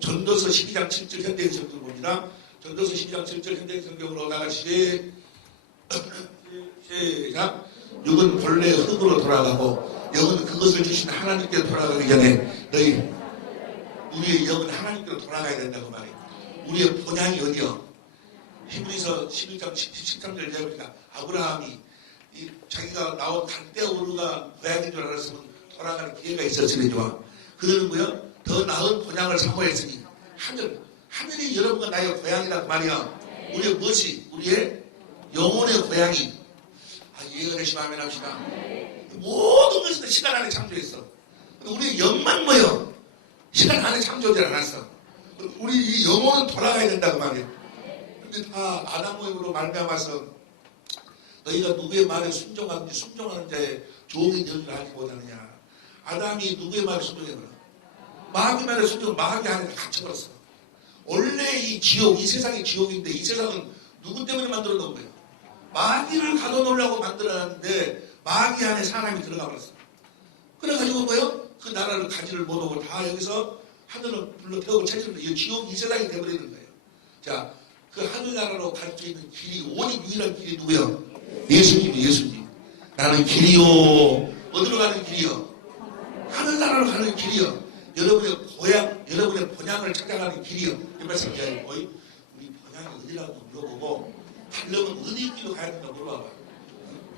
전도서 12장 7절 현대의 성경을 봅니다. 전도서 12장 7절 현대의 성경으로 나가시 시작. 육은 본래 흙으로 돌아가고 영은 그것을 주신 하나님께 돌아가기 전에 우리의 영은 하나님께로 돌아가야 된다고 말해요. 우리의 본향이 어디요? 히브리서 11장 13절 보니까 아브라함이 자기가 나온 갈대우르가 고향인 줄 알았으면 돌아가는 기회가 있었으니 좋아. 그들은 뭐야? 더 나은 본향을 사모했으니 하늘이 여러분과 나의 고향이란 말이야. 우리의 무엇이? 우리의 영혼의 고향이. 이해가 되시면 아멘 합시다. 모든 것은 시간 안에 창조했어. 우리의 영만 뭐요? 시간 안에 창조하지 않았어. 우리 이 영혼은 돌아가야 된다고 말이야. 근데 다 아담으로 말미암아서 너희가 누구의 말에 순종하는 자의 종이 되는 하지 못하느냐. 아담이 누구의 말에 순종해버려? 마귀 말에 순종, 마귀 안에 갇혀버렸어. 원래 이 지옥, 이 세상이 지옥인데 이 세상은 누구 때문에 만들어 놓은 거예요? 마귀를 가둬놓으려고 만들어놨는데 마귀 안에 사람이 들어가 버렸어. 그래가지고 뭐요? 그 나라를 가지를 못하고 다 여기서 하늘을 불러 태우고 채찍을 이 지옥, 이 세상이 돼버리는 거예요. 자, 그 하늘나라로 갈 수 있는 길이 오직 유일한 길이 누구요? 예수님. 나는 길이요. 어디로 가는 길이요? 하늘나라로 가는 길이요. 여러분의 고향, 여러분의 본향을 찾아가는 길이요. 이 말씀 이야기 거의 우리 본향이 어디라고 물어보고 가려면 어디 길로 가야 된다고 물어봐봐.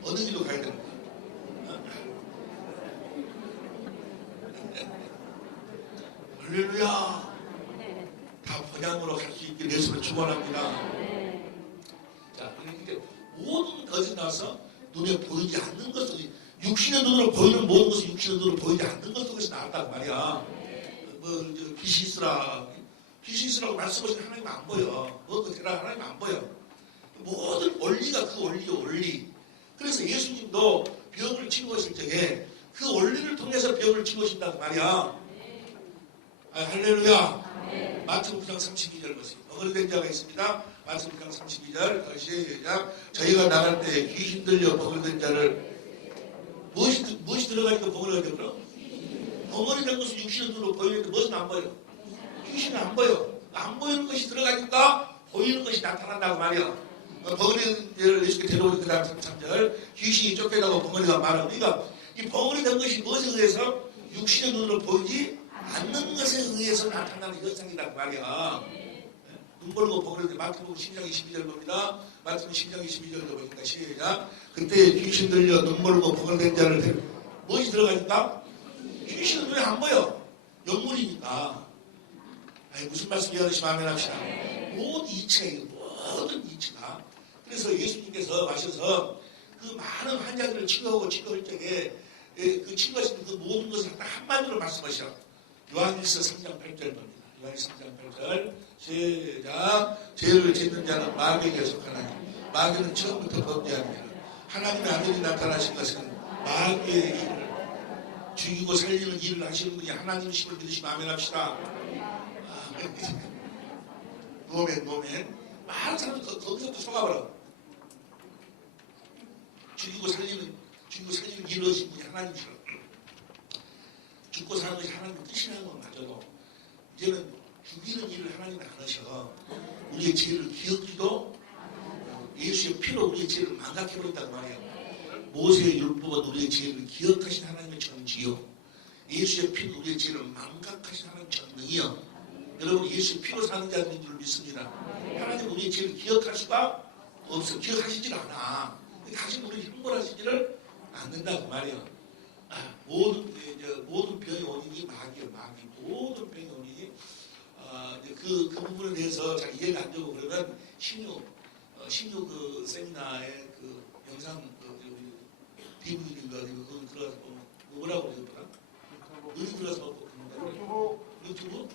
어느 길로 가야 된다. 할렐루야. 다 본향으로 갈 수 있게 예수를 축원합니다. 자, 그러니까 모든 것이 나와서 눈에 보이지 않는 것 속에 육신의 눈으로 보이는 모든 것은 육신의 눈으로 보이지 않는 것 속에서 나왔다고 말이야. 빛이 있으라고 말씀하시는 하나님 안 보여. 그 대라 하나님 안 보여. 모든 원리가 그 원리요, 원리. 그래서 예수님도 병을 치유하실 적에 그 원리를 통해서 병을 치유하신다고 말이야. 할렐루야. 마태복음 9장 32절 보세요. 버거리된 자가 있습니다. 마태복음 9장 32절 시작. 저희가 나갈 때 귀신 들려 버거리된 자를 무엇이 들어가니까 버거리가 되더라? 벙어리 된 것은 육신의 눈으로 보이는데 무엇은 안 보여? 귀신은 안 보여. 안 보이는 것이 들어가니까 보이는 것이 나타난다고 말이야. 벙어리를 예수께 데려오니 그 다음 3절 귀신이 쫓겨나고 벙어리가 많아. 그러니까 이 벙어리 된 것이 무엇에 의해서 육신의 눈으로 보이지 않는 것에 의해서 나타나는 현상이라고 말이야. 눈 벌고 벙어리 마태복음 10장 22절 봅니다. 마태복음 10장 22절도 보니까 시작. 그때 귀신 들려 눈 벌고 벙어리 된 자를 무엇이 들어가니까? 귀신은 눈에 안 보여. 영물이니까. 아니, 무슨 말씀 이해하시면 아멘 합시다. 모든 이치가, 모든 이치가. 그래서 예수님께서 와셔서 그 많은 환자들을 치료하고 치료할 적에 그 치료하시는 그 모든 것을 한마디로 말씀하셔. 요한일서 3장 8절 봅니다. 요한일서 3장 8절. 시작. 죄를 짓는 자는 마귀에게 속하나니 마귀는 처음부터 범죄한 자라. 하나님의 아들이 나타나신 것은 마귀의 일을 죽이고 살리는 일을 하시는 분이 하나님이심을 믿으시면 아멘 합시다. 노멘. 많은 사람들 거기서부터 속아버려. 죽이고 살리는 일을 하시는 분이 하나님이시라. 죽고 사는 것이 하나님의 뜻이라는 건 맞아도 이제는 죽이는 일을 하나님은 안 하셔. 우리의 죄를 기억지도 예수의 피로 우리의 죄를 망각해버린다고 말이에요. 모세의 율법은 우리의 죄를 기억하신 하나님의 전지요. 예수의 피는 우리의 죄를 망각하신 하나님의 전능이요. 여러분 예수의 피로 사는 자들인 줄 믿습니다. 하나님 우리의 죄를 기억할 수가 없어. 기억하시질 않아. 다시 우리 형벌하시지를 않는다고 말이에요. 모든 병의 원인이 마귀예요. 마귀. 모든 병의 원인이 그 부분에 대해서 잘 이해가 안 되고 그러면 신유 그 세미나의 그 영상 DVD인가 그거 들어가서 뭐라고 그러더라? 어디 들어가서 유튜브?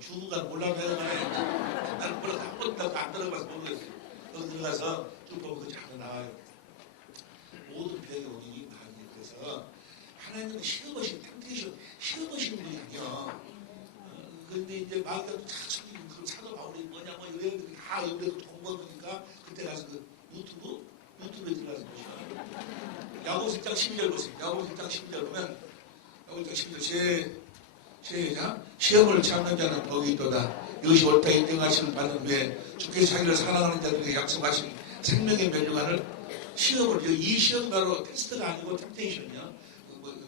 주부가 몰라도 해가지고 나는 뭐라도 한 번도 안 들어가서 모르겠어요. 거기 들어가서 쭉 보면 그거 잘 나와요. 모든 병의 원인이 마귀예요. 그래서 하나님은 시험하신 템테이션 시험하시는 분이 아니야. 그런데 이제 마귀가 다 숨기는 그 사도 바울이 뭐냐 뭐 이런 다 의뢰도 공부하니까 그때 가서 그 유튜브에 들어가서 보시면 야고보서 1장 12절 보세요. 야고보서 1장 12절 보면 야고보서 1장 12절 시작. 시험을 참는 자는 복이 있도다. 이것이 옳다 인정하시는 받은 후에 주께서 자기를 사랑하는 자들에게 약속하신 생명의 면류관을 시험을 이 시험 바로 테스트가 아니고 템테이션이야.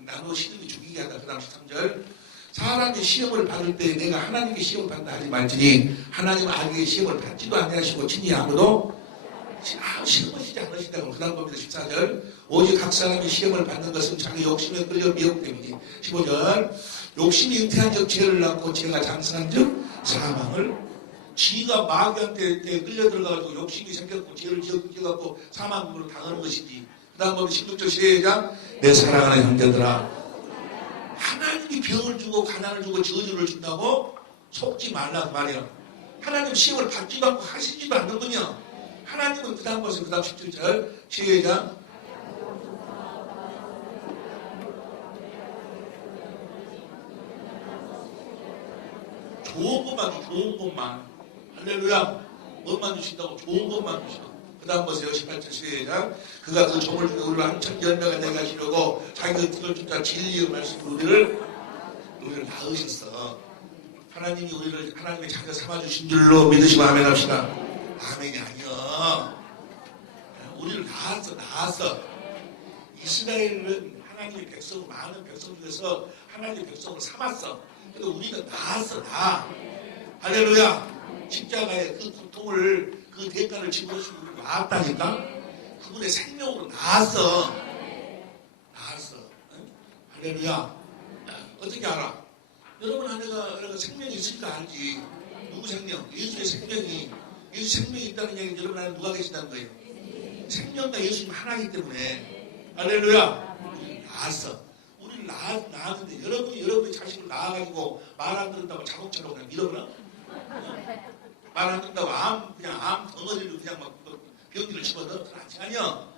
나로 시험이 죽이게 하다. 그 다음 13절 사람이 시험을 받을 때 내가 하나님께 시험을 받는다 하지 말지니 하나님은 아기의 시험을 받지도 아니하시고 친히 아무도 시험하시지 않으신다고. 그 다음 봅니다. 14절 오직 각 사람이 시험을 받는 것은 자기 욕심에 끌려 미혹됨이니 15절 욕심이 잉태한 적 죄를 낳고 죄가 장성한 적 사망을 지가 마귀한테 끌려 들어가지고 욕심이 생겼고 죄를 지어갖고 사망으로 당하는 것이지. 그 다음 봅니다. 16절 시작 내 사랑하는 형제들아 하나님이 병을 주고 가난을 주고 저주를 준다고 속지 말라고 말이야. 하나님 시험을 받지도 않고 하시지도 않는군요. 하나님은 그 다음 보세요. 그 다음 17절 시작 좋은 것만 할렐루야. 뭐만 주신다고? 좋은 것만 주신다고. 그 다음 보세요. 18절 시작 그가 그 종을 중에 우리를 한천 열매가 내게 하시려고 자기가 그걸 주자 진리의 말씀으로 우리를 낳으셨어. 하나님이 우리를 하나님의 자녀 삼아주신 줄로 믿으시면 아멘 합시다. 아멘이 아니야. 우리를 낳았어. 이스라엘은 하나님의 백성 많은 백성 중에서 하나님의 백성을 삼았어. 그러니까 우리는 낳았어. 할렐루야. 십자가의 그 고통을 그 대가를 지불하시고 우리를 낳았다니까. 그분의 생명으로 낳았어. 할렐루야. 어떻게 알아? 여러분 안에가 생명이 있으니까 알지. 누구 생명? 예수의 생명이. 예수 생명이 있다는 얘기는 여러분 안에 누가 계신다는 거예요? 생명과 예수님 하나이기 때문에. 할렐루야. 우리를 낳았어. 우리를 낳았는데 여러분의 자식을 낳아가지고 말 안 듣는다고 자동차로 그냥 밀어버려? 말 안 듣는다고 암 덩어리를 그냥 막 병기를 집어넣어? 그렇지 아니야.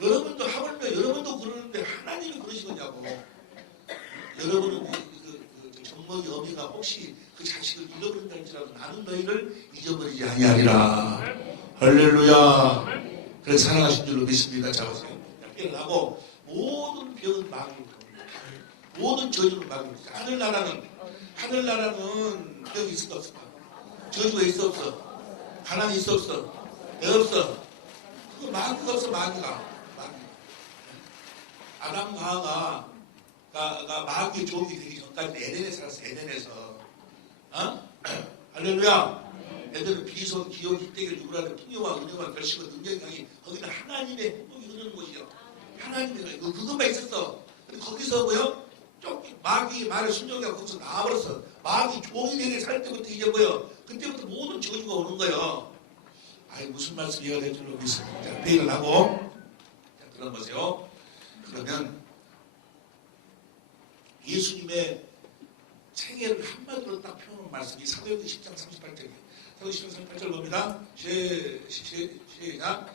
여러분도 하물며 여러분도 그러는데 하나님이 그러시겠냐고. 여러분은 정먹이 어미가 혹시 그 자식을 잃어버린다 할지라도 나는 너희를 잊어버리지 아니하리라. 할렐루야. 그래서 사랑하신 줄로 믿습니다. 잡으세요. 깨어나고 모든 병은 마귀로 갑니다. 모든 저주는 마귀로. 하늘나라는 병이 있을 수 없어. 저주가 있어 없어. 가난이 있어 없어. 애 없어. 그 마귀가 없어. 마귀가. 아담과 하와가 마귀의 종이 되기 전까지 에덴에 살았어. 에덴에서. 할렐루야. 에덴은 비손, 기혼, 힐대기를 누구라든 풍요와 은혜와 결실과 능력이 강이 거기는 하나님의 행복이 흐르는 곳이요. 하나님의 그것만 있었어. 근데 거기서 뭐요? 마귀 말을 순종하고 거기서 나와버렸어. 마귀 종이 되게 살 때부터 이제 뭐요? 그때부터 모든 저주가 오는 거예요. 아이 무슨 말씀 이해가 될 줄로 믿습니다. 자, 회의를 하고 자, 들어보세요. 그러면 예수님의 생애를 한마디로 딱 표현한 말씀이 사도행전 10장 38절이에요. 사도행전 10장 38절 봅니다. 시작.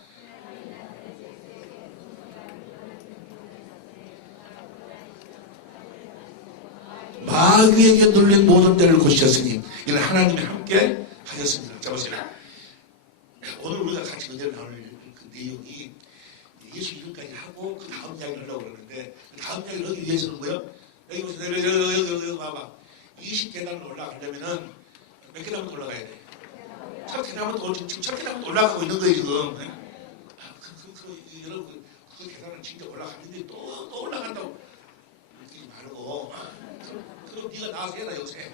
마귀에게 눌린 모든 때를 고치셨으니 이는 하나님이 함께 하셨습니다. 자 보세요. 오늘 우리가 같이 은혜를 나눌 그 내용이 예수 이름까지 하고 그 다음 이야기를 하려고 그러는데 그 다음 이야기를 하기 위해서는 뭐요? 여기 보세요. 여기 봐봐. 20계단을 올라가려면은 몇 계단부터 올라가야 돼? 첫 계단부터 지금 첫 계단부터 올라가고 있는 거예요 지금. 여러분 그 계단을 진짜 올라가는데 또 올라간다고 그러지 말고 그럼 네가 나와서 해라 요새.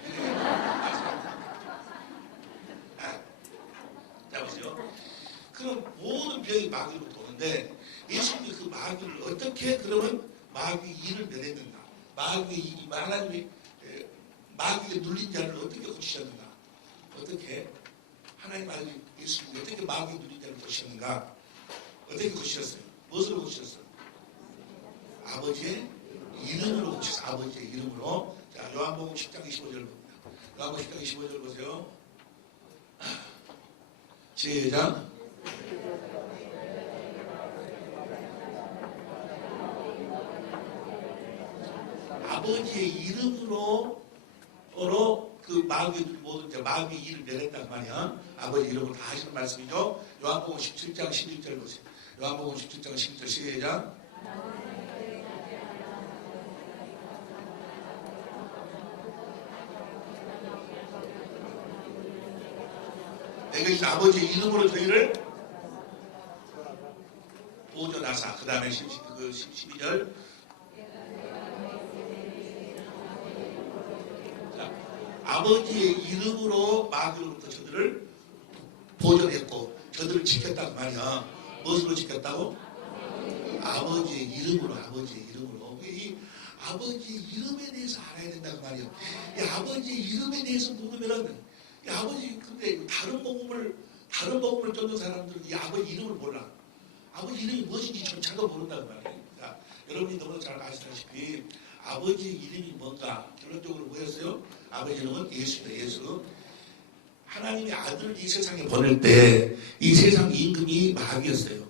자 보세요. 그럼 모든 병이 마귀로 도는데 예수님이 그 마귀를 어떻게 그러면 마귀 일을 면했는가? 하나님이 마귀에 눌린 자를 어떻게 고치셨는가? 어떻게 하나님 아들 예수님이 어떻게 마귀에 눌린 자를 고치셨는가? 어떻게 고치셨어요? 무엇으로 고치셨어요? 아버지의 이름으로 고치셨어요. 아버지의 이름으로. 자, 요한복음 10장 25절 봅니다. 요한복음 10장 25절 보세요. 시작. 아버지의 이름으로 그 마귀 모든 마귀 일을 내렸단 말이야. 아버지 이름으로 다 하시는 말씀이죠. 요한복음 17장 11절 보세요. 요한복음 17장 11절 시작. 내가 이제 아버지의 이름으로 저희를 보존하사. 그 다음에 12절. 아버지의 이름으로 마귀로부터 저들을 보존했고 저들을 지켰단 말이야. 무엇으로 지켰다고? 아버지의 이름으로. 이 아버지의 이름에 대해서 알아야 된다고 말이야. 이 아버지의 이름에 대해서 모르면은 이 아버지 근데 다른 복음을 쫓는 사람들은 이 아버지 이름을 몰라. 아버지 이름이 무엇인지 조차도 모른다고 말이야. 자, 여러분이 너무 잘 아시다시피 아버지의 이름이 뭔가 결론적으로 뭐였어요? 아버지 이름은 예수다. 예수. 하나님의 아들을 이 세상에 보낼 때 이 세상 임금이 마귀였어요.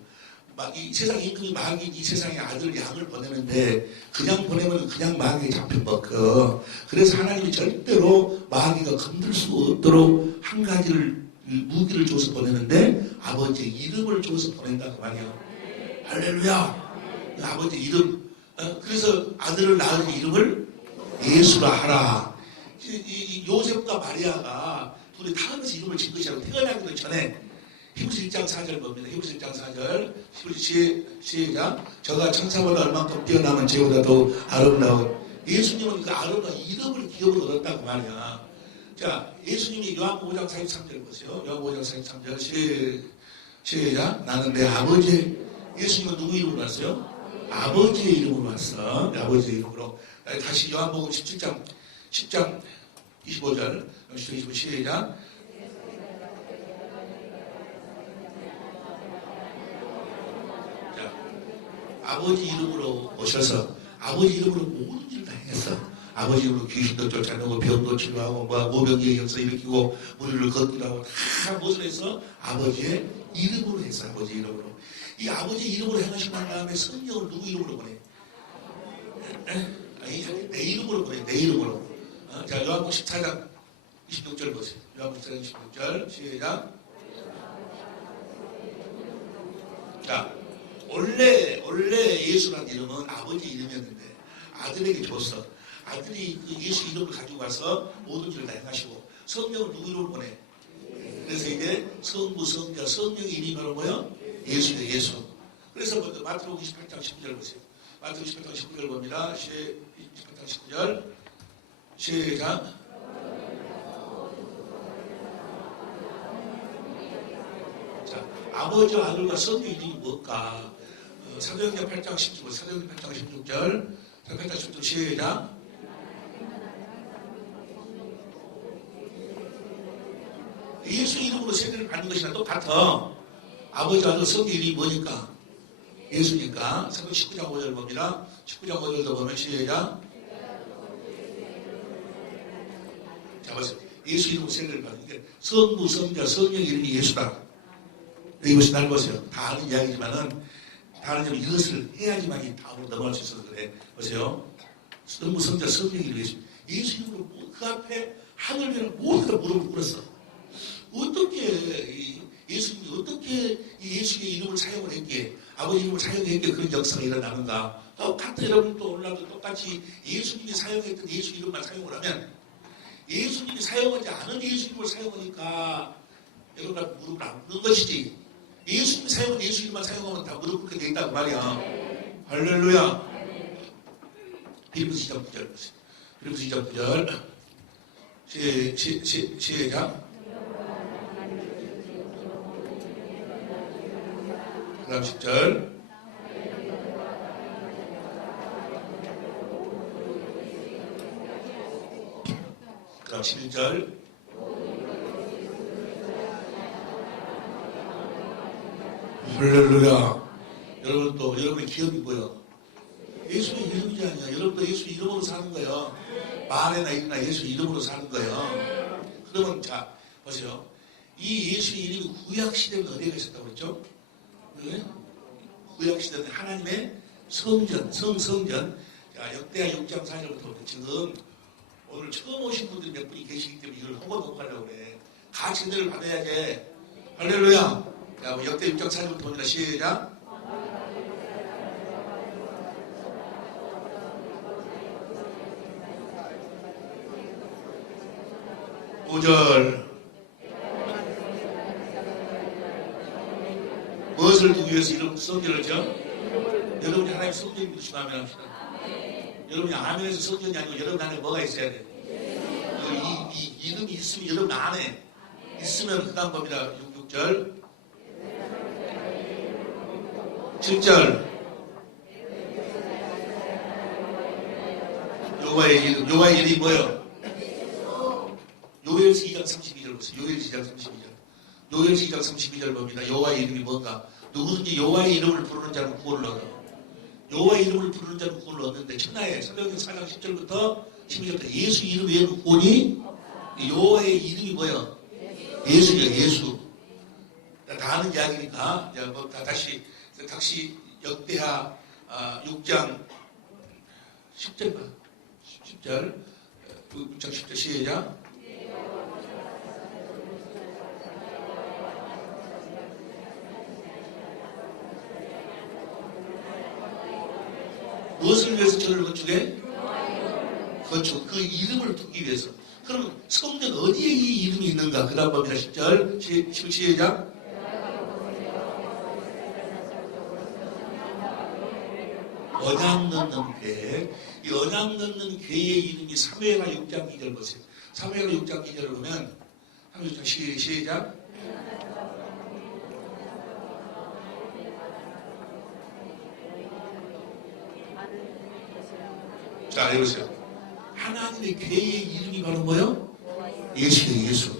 이 세상 임금이 마귀 이 세상에 아들 양을 보내는데 그냥 보내면 그냥 마귀에 잡혀먹혀. 그래서 하나님이 절대로 마귀가 건들 수 없도록 한 가지를 무기를 줘서 보내는데 아버지의 이름을 줘서 보낸다고 말이야. 할렐루야. 아버지 이름. 그래서 아들을 낳은 이름을 예수라 하라. 이 요셉과 마리아가 둘이 타면서 이름을 진 것이라고 태어나기도 전에 히브리서 1장 4절 봅니다. 히브리서 1장 4절 시작. 저가 천사보다 얼만큼 뛰어나면 저보다 더 아름다운 예수님은 그 아름다운 이름을 기업으로 얻었다고 말이야. 자, 예수님이 요한복음 5장 43절 보세요. 요한복음 5장 43절 시작. 나는 내 아버지. 예수님은 누구 이름으로 왔어요? 아버지의 이름으로 왔어. 아버지의 이름으로. 다시 요한복음 10장 25절 25 시작. 자, 아버지 이름으로 오셔서 아버지 이름으로 모든 일을 다 했어. 아버지 이름으로 귀신도 쫓아내고 병도 치료하고 오병이의 역사 일으키고 무리를 걷기도 하고 다 무엇을 해서 아버지의 이름으로 했어. 아버지 이름으로. 이 아버지 이름으로 행하신 다음에 성령을 누구 이름으로 보내? 아니, 내 이름으로 보내, 내 이름으로. 자, 요한복음 14장 26절 보세요. 요한복음 14장 26절, 시작. 자, 원래 예수라는 이름은 아버지 이름이었는데 아들에게 줬어. 아들이 그 예수 이름을 가지고 가서 모든 일을 다 행하시고 성령을 누구 이름으로 보내? 그래서 이제 성부, 성자, 성령의 이름이 바로 뭐예요? 예수예요, 예수. 그래서 먼저 마태복음 28장 19절 보세요. 마태복음 28장 19절 봅니다. 28장 19절 시작. 자, 아버지와 아들과 성령 이름이 뭘까? 사도행전 8장 16절, 사도행전 8장 16절, 8장 16절 시작. 예수 이름으로 세례를 받는 것이랑 똑같아. 아버지, 아들, 성령 이름이 뭐니까? 예수니까. 사도 19장 5절 봅니다. 19장 5절도 보면 시작. 자, 보세요. 예수 이름으로 세례를 받는 게 성부, 성자, 성령 이름이 예수다. 이것이 날 보세요. 다 아는 이야기지만은 다 아는 점 이것을 해야지만 이 다음으로 넘어갈 수 있어서 그래. 보세요. 성부, 성자, 성령 이름이 예수. 예수 이름으로 그 앞에 하늘별을 모두 다 무릎을 꿇었어. 어떻게 예수님이 어떻게 이 예수의 이름을 사용을 했기에 아버지 이름을 사용했기에 그런 역사가 일어나는가? 똑같은 여러분도 오늘날도 똑같이 예수님이 사용했던 예수 이름만 사용을 하면 예수님이 사용하지 않은 예수 이름을 사용하니까 여러분들 무릎을 안 꿇는 것이지 예수님이 사용한 예수 이름만 사용하면 다 무릎 꿇게 돼 있단 말이야. 할렐루야. 빌립보서 2장 9절 보세요. 빌립보서 2장 9절 시작. 그 다음 10절. 그 다음 11절. 할렐루야. 여러분 또 여러분의 기업이 뭐예요? 예수의 이름이지 아니야. 여러분도 예수 이름으로 사는 거예요. 말에나 일이나 예수 이름으로 사는 거예요. 그러면 자 보세요. 이 예수의 이름이 구약시대는 어디에 있었다고 그랬죠? 구약시대는 하나님의 성전, 성전. 자, 역대하 6장 4절부터 지금 오늘 처음 오신 분들이 몇 분이 계시기 때문에 이걸 한번 못 가려고 그래. 같이 은혜를 받아야지. 할렐루야. 자, 역대 6장 4절부터 봅니다. 시작. 오절. 무엇을 두기 위해서 이런 성전을 져? 여러분이 하나님 성전이 믿으시고 아멘 합시다. 여러분이 아멘에서 성전이 아니고 여러분 안에 뭐가 있어야 돼? 이 이름이 있으면 여러분 안에 있으면 그 다음 겁니다. 6절 7절 여호와의 이름이 뭐예요? 요엘서 2장 32절 보세요. 요엘서 2장 32절. 요엘서 2장 32절 봅니다. 여호와의 이름이 뭔가? 누구든지 여호와의 이름을 부르는 자는 구원을 얻어. 여호와의 이름을 부르는 자는 구원을 얻는데 천하에 사도행전 4장 10절부터 12절부터 예수 이름 외에는 구원이 여호와의 이름이 뭐예요? 예수예요. 예수. 다 아는 이야기니까 뭐 다시 역대하 6장 10절 봐. 10절 6장 10절 시작. 무엇을 위해서 저를 건축해? 건축. 그 이름을 두기 위해서. 그러면 성전 어디에 이 이름이 있는가? 그 다음 봅니다. 10절. 시작. 언약 넣는 궤. 이 언약 넣는 궤의 이름이 사무엘하 6장 2절 보세요. 사무엘하 6장 2절을 보면 6장 시작. 자, 해보세요. 하나님의 궤의 이름이 바로 뭐예요? 예수예요, 예수.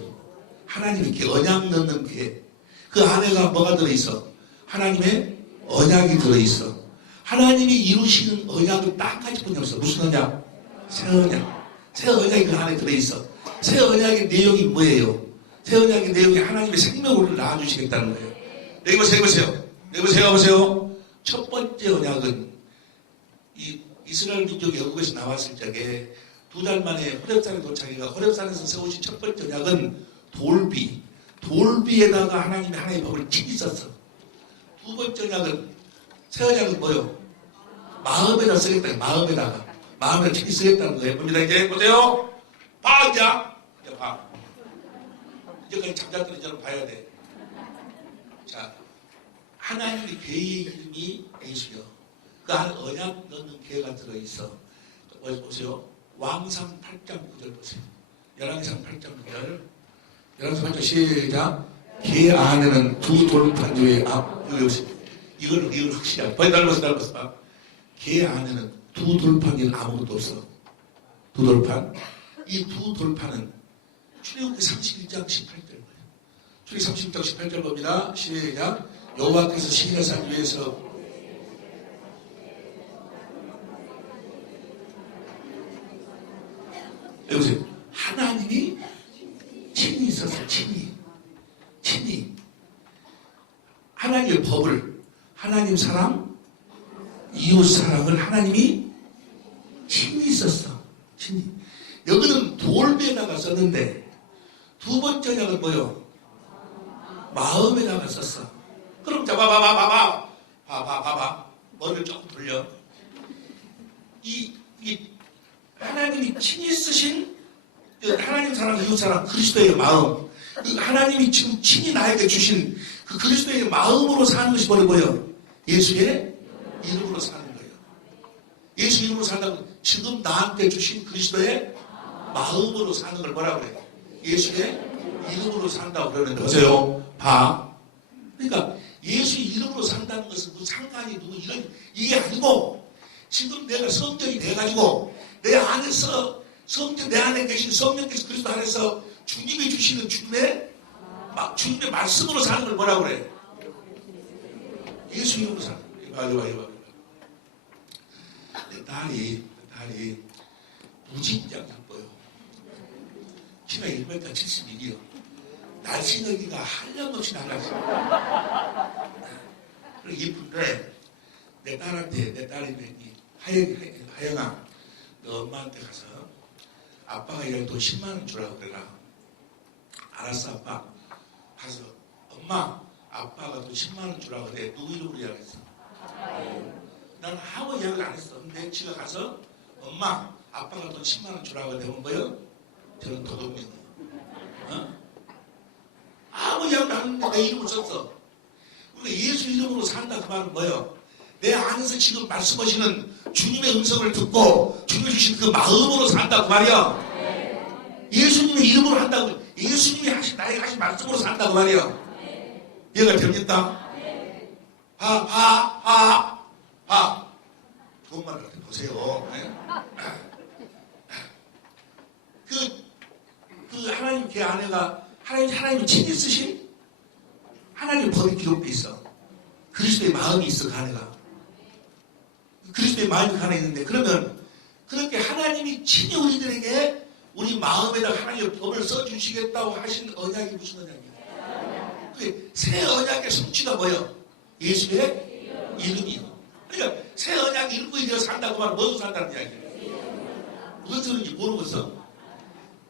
하나님의 궤, 언약 넣는 궤. 그 안에가 뭐가 들어있어? 하나님의 언약이 들어있어. 하나님이 이루시는 언약은 딱 한 가지뿐이 없어. 무슨 언약? 새 언약. 새 언약이 그 안에 들어있어. 새 언약의 내용이 뭐예요? 새 언약의 내용이 하나님의 생명을 낳아주시겠다는 거예요. 여기 보세요. 첫 번째 언약은 이스라엘 민족이 영국에서 나왔을 적에 2달 만에 호렙산에 도착해가 호렙산에서 세우신 첫 번째 언약은 돌비. 돌비에다가 하나님의 법을 친히 썼어. 두 번째 언약은 새 언약은 뭐요? 마음에다 쓰겠다. 마음에다 친히 쓰겠다는 거예요. 봅니다. 이제 보세요. 봐 이제 봐. 이제까지 잠잤더니 이제는 봐야 돼. 자, 하나님의 계의 이름이 예수요. 그 안에 언약 넣는 계가 들어있어. 보세요. 왕상 8장 9절 보세요. 열왕기상 8장 9절. 열왕기상 8장 시작. 계 안에는 두 돌판 위에 이걸 확실히 빨리 닮았어. 계 안에는 두 돌판 위에 아무것도 없어. 두 돌판. 이 두 돌판은 출애굽기 31장 18절. 출애굽기 31장 18절 봅니다. 시작. 여호와께서 시내산 위에서 여보세요. 하나님이 친히 있어서 친히 하나님의 법을 하나님 사랑 이웃 사랑을 하나님이 친히 썼어. 친히. 여기는 돌배에다가 썼는데 두 번째 언약은 뭐요? 마음에다가 썼어. 그럼 자 봐봐. 머리를 조금 돌려. 이 하나님이 친히 쓰신 하나님 사랑, 이웃 사랑, 그리스도의 마음. 그 하나님이 지금 친히 나에게 주신 그 그리스도의 마음으로 사는 것이 뭐예요? 예수의 이름으로 사는 거예요. 예수 이름으로 산다고 지금 나한테 주신 그리스도의 마음으로 사는 걸 뭐라고 그래요? 예수의 이름으로 산다고 그러는데 보세요. 봐. 그러니까 예수 이름으로 산다는 것은 무슨 상관이 누구 이게 아니고 지금 내가 성전이 돼가지고 내 안에서 성전 내 안에 계신 성령께서 그리스도 안에서 주님이 주시는 주님의 말씀으로 사는 걸 뭐라고 그래? 예수 이름으로 사는 거예요. 내 딸이 무진장 예뻐요. 키가 1m 71이요. 날씬하기가 한량없이 날라서 예쁜데 내 딸이 하영아 너 엄마한테 가서 아빠가 이런 돈 10만 원 주라고 그래라. 알았어 아빠. 가서 엄마 아빠가 돈 10만 원 주라고 그래. 누구 이름으로 이야기했어? 나는 아무 이야기를 안 했어. 근데 지가 가서 엄마 아빠가 돈 10만 원 주라고 그러면 뭐요? 저는 도둑이에요. 아무 이야기를 안 했는데 내 이름을 썼어. 그러니까 예수 이름으로 산다 그 말은 뭐요? 내 안에서 지금 말씀하시는 주님의 음성을 듣고 주님이 주신 그 마음으로 산다 그 말이야. 예수님의 이름으로 한다고 예수님이 나에게 하신 말씀으로 산다 그 말이야. 이해가 됩니까? 봐. 좋은 말을 보세요. 그 하나님 그 안에가 하나님이 친히 쓰신 하나님의 법이 기록되어 있어. 그리스도의 마음이 있어 그 안에가. 그리스도의 마음이 그 안에 있는데 그러면 그렇게 하나님이 친히 우리들에게 우리 마음에다 하나님의 법을 써주시겠다고 하신 언약이 무슨 언약이에요? 그 새 언약의 성취가 뭐예요? 예수의 이름이요. 그러니까 새 언약 일부에 되어 산다고 말은 무엇으로 산다는 이야기예요? 무엇으로인지 모르겠어.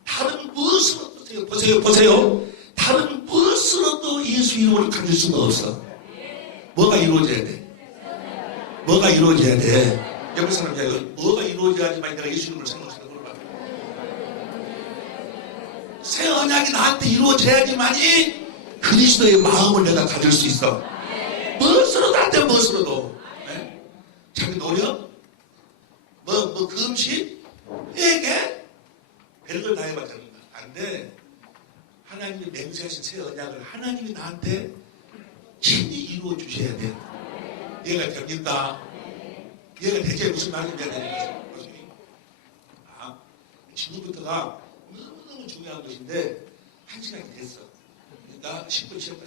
다른 무엇으로 보세요. 다른 무엇으로도 예수 이름을 가질 수가 없어. 뭐가 이루어져야 돼? 뭐가 이루어져야 돼? 옆에 사람 이야기 뭐가 이루어져야지만 내가 예수 이름을 생각한다고 물어봐. 새 언약이 나한테 이루어져야지만이 그리스도의 마음을 내가 가질 수 있어. 무엇으로도 안 돼. 무엇으로도. 네? 자기 노력? 금식? 회개? 별걸 다 해봐 되는 거야. 안 돼. 하나님이 맹세하신 새 언약을 하나님이 나한테 친히 이루어 주셔야 돼. 이해가 됩니까? 이해가 되지? 무슨 말인지 이해가 되는 거죠? 지금부터가 너무너무 중요한 것인데 1시간이 됐어. 그러니까 10분 쉬었다.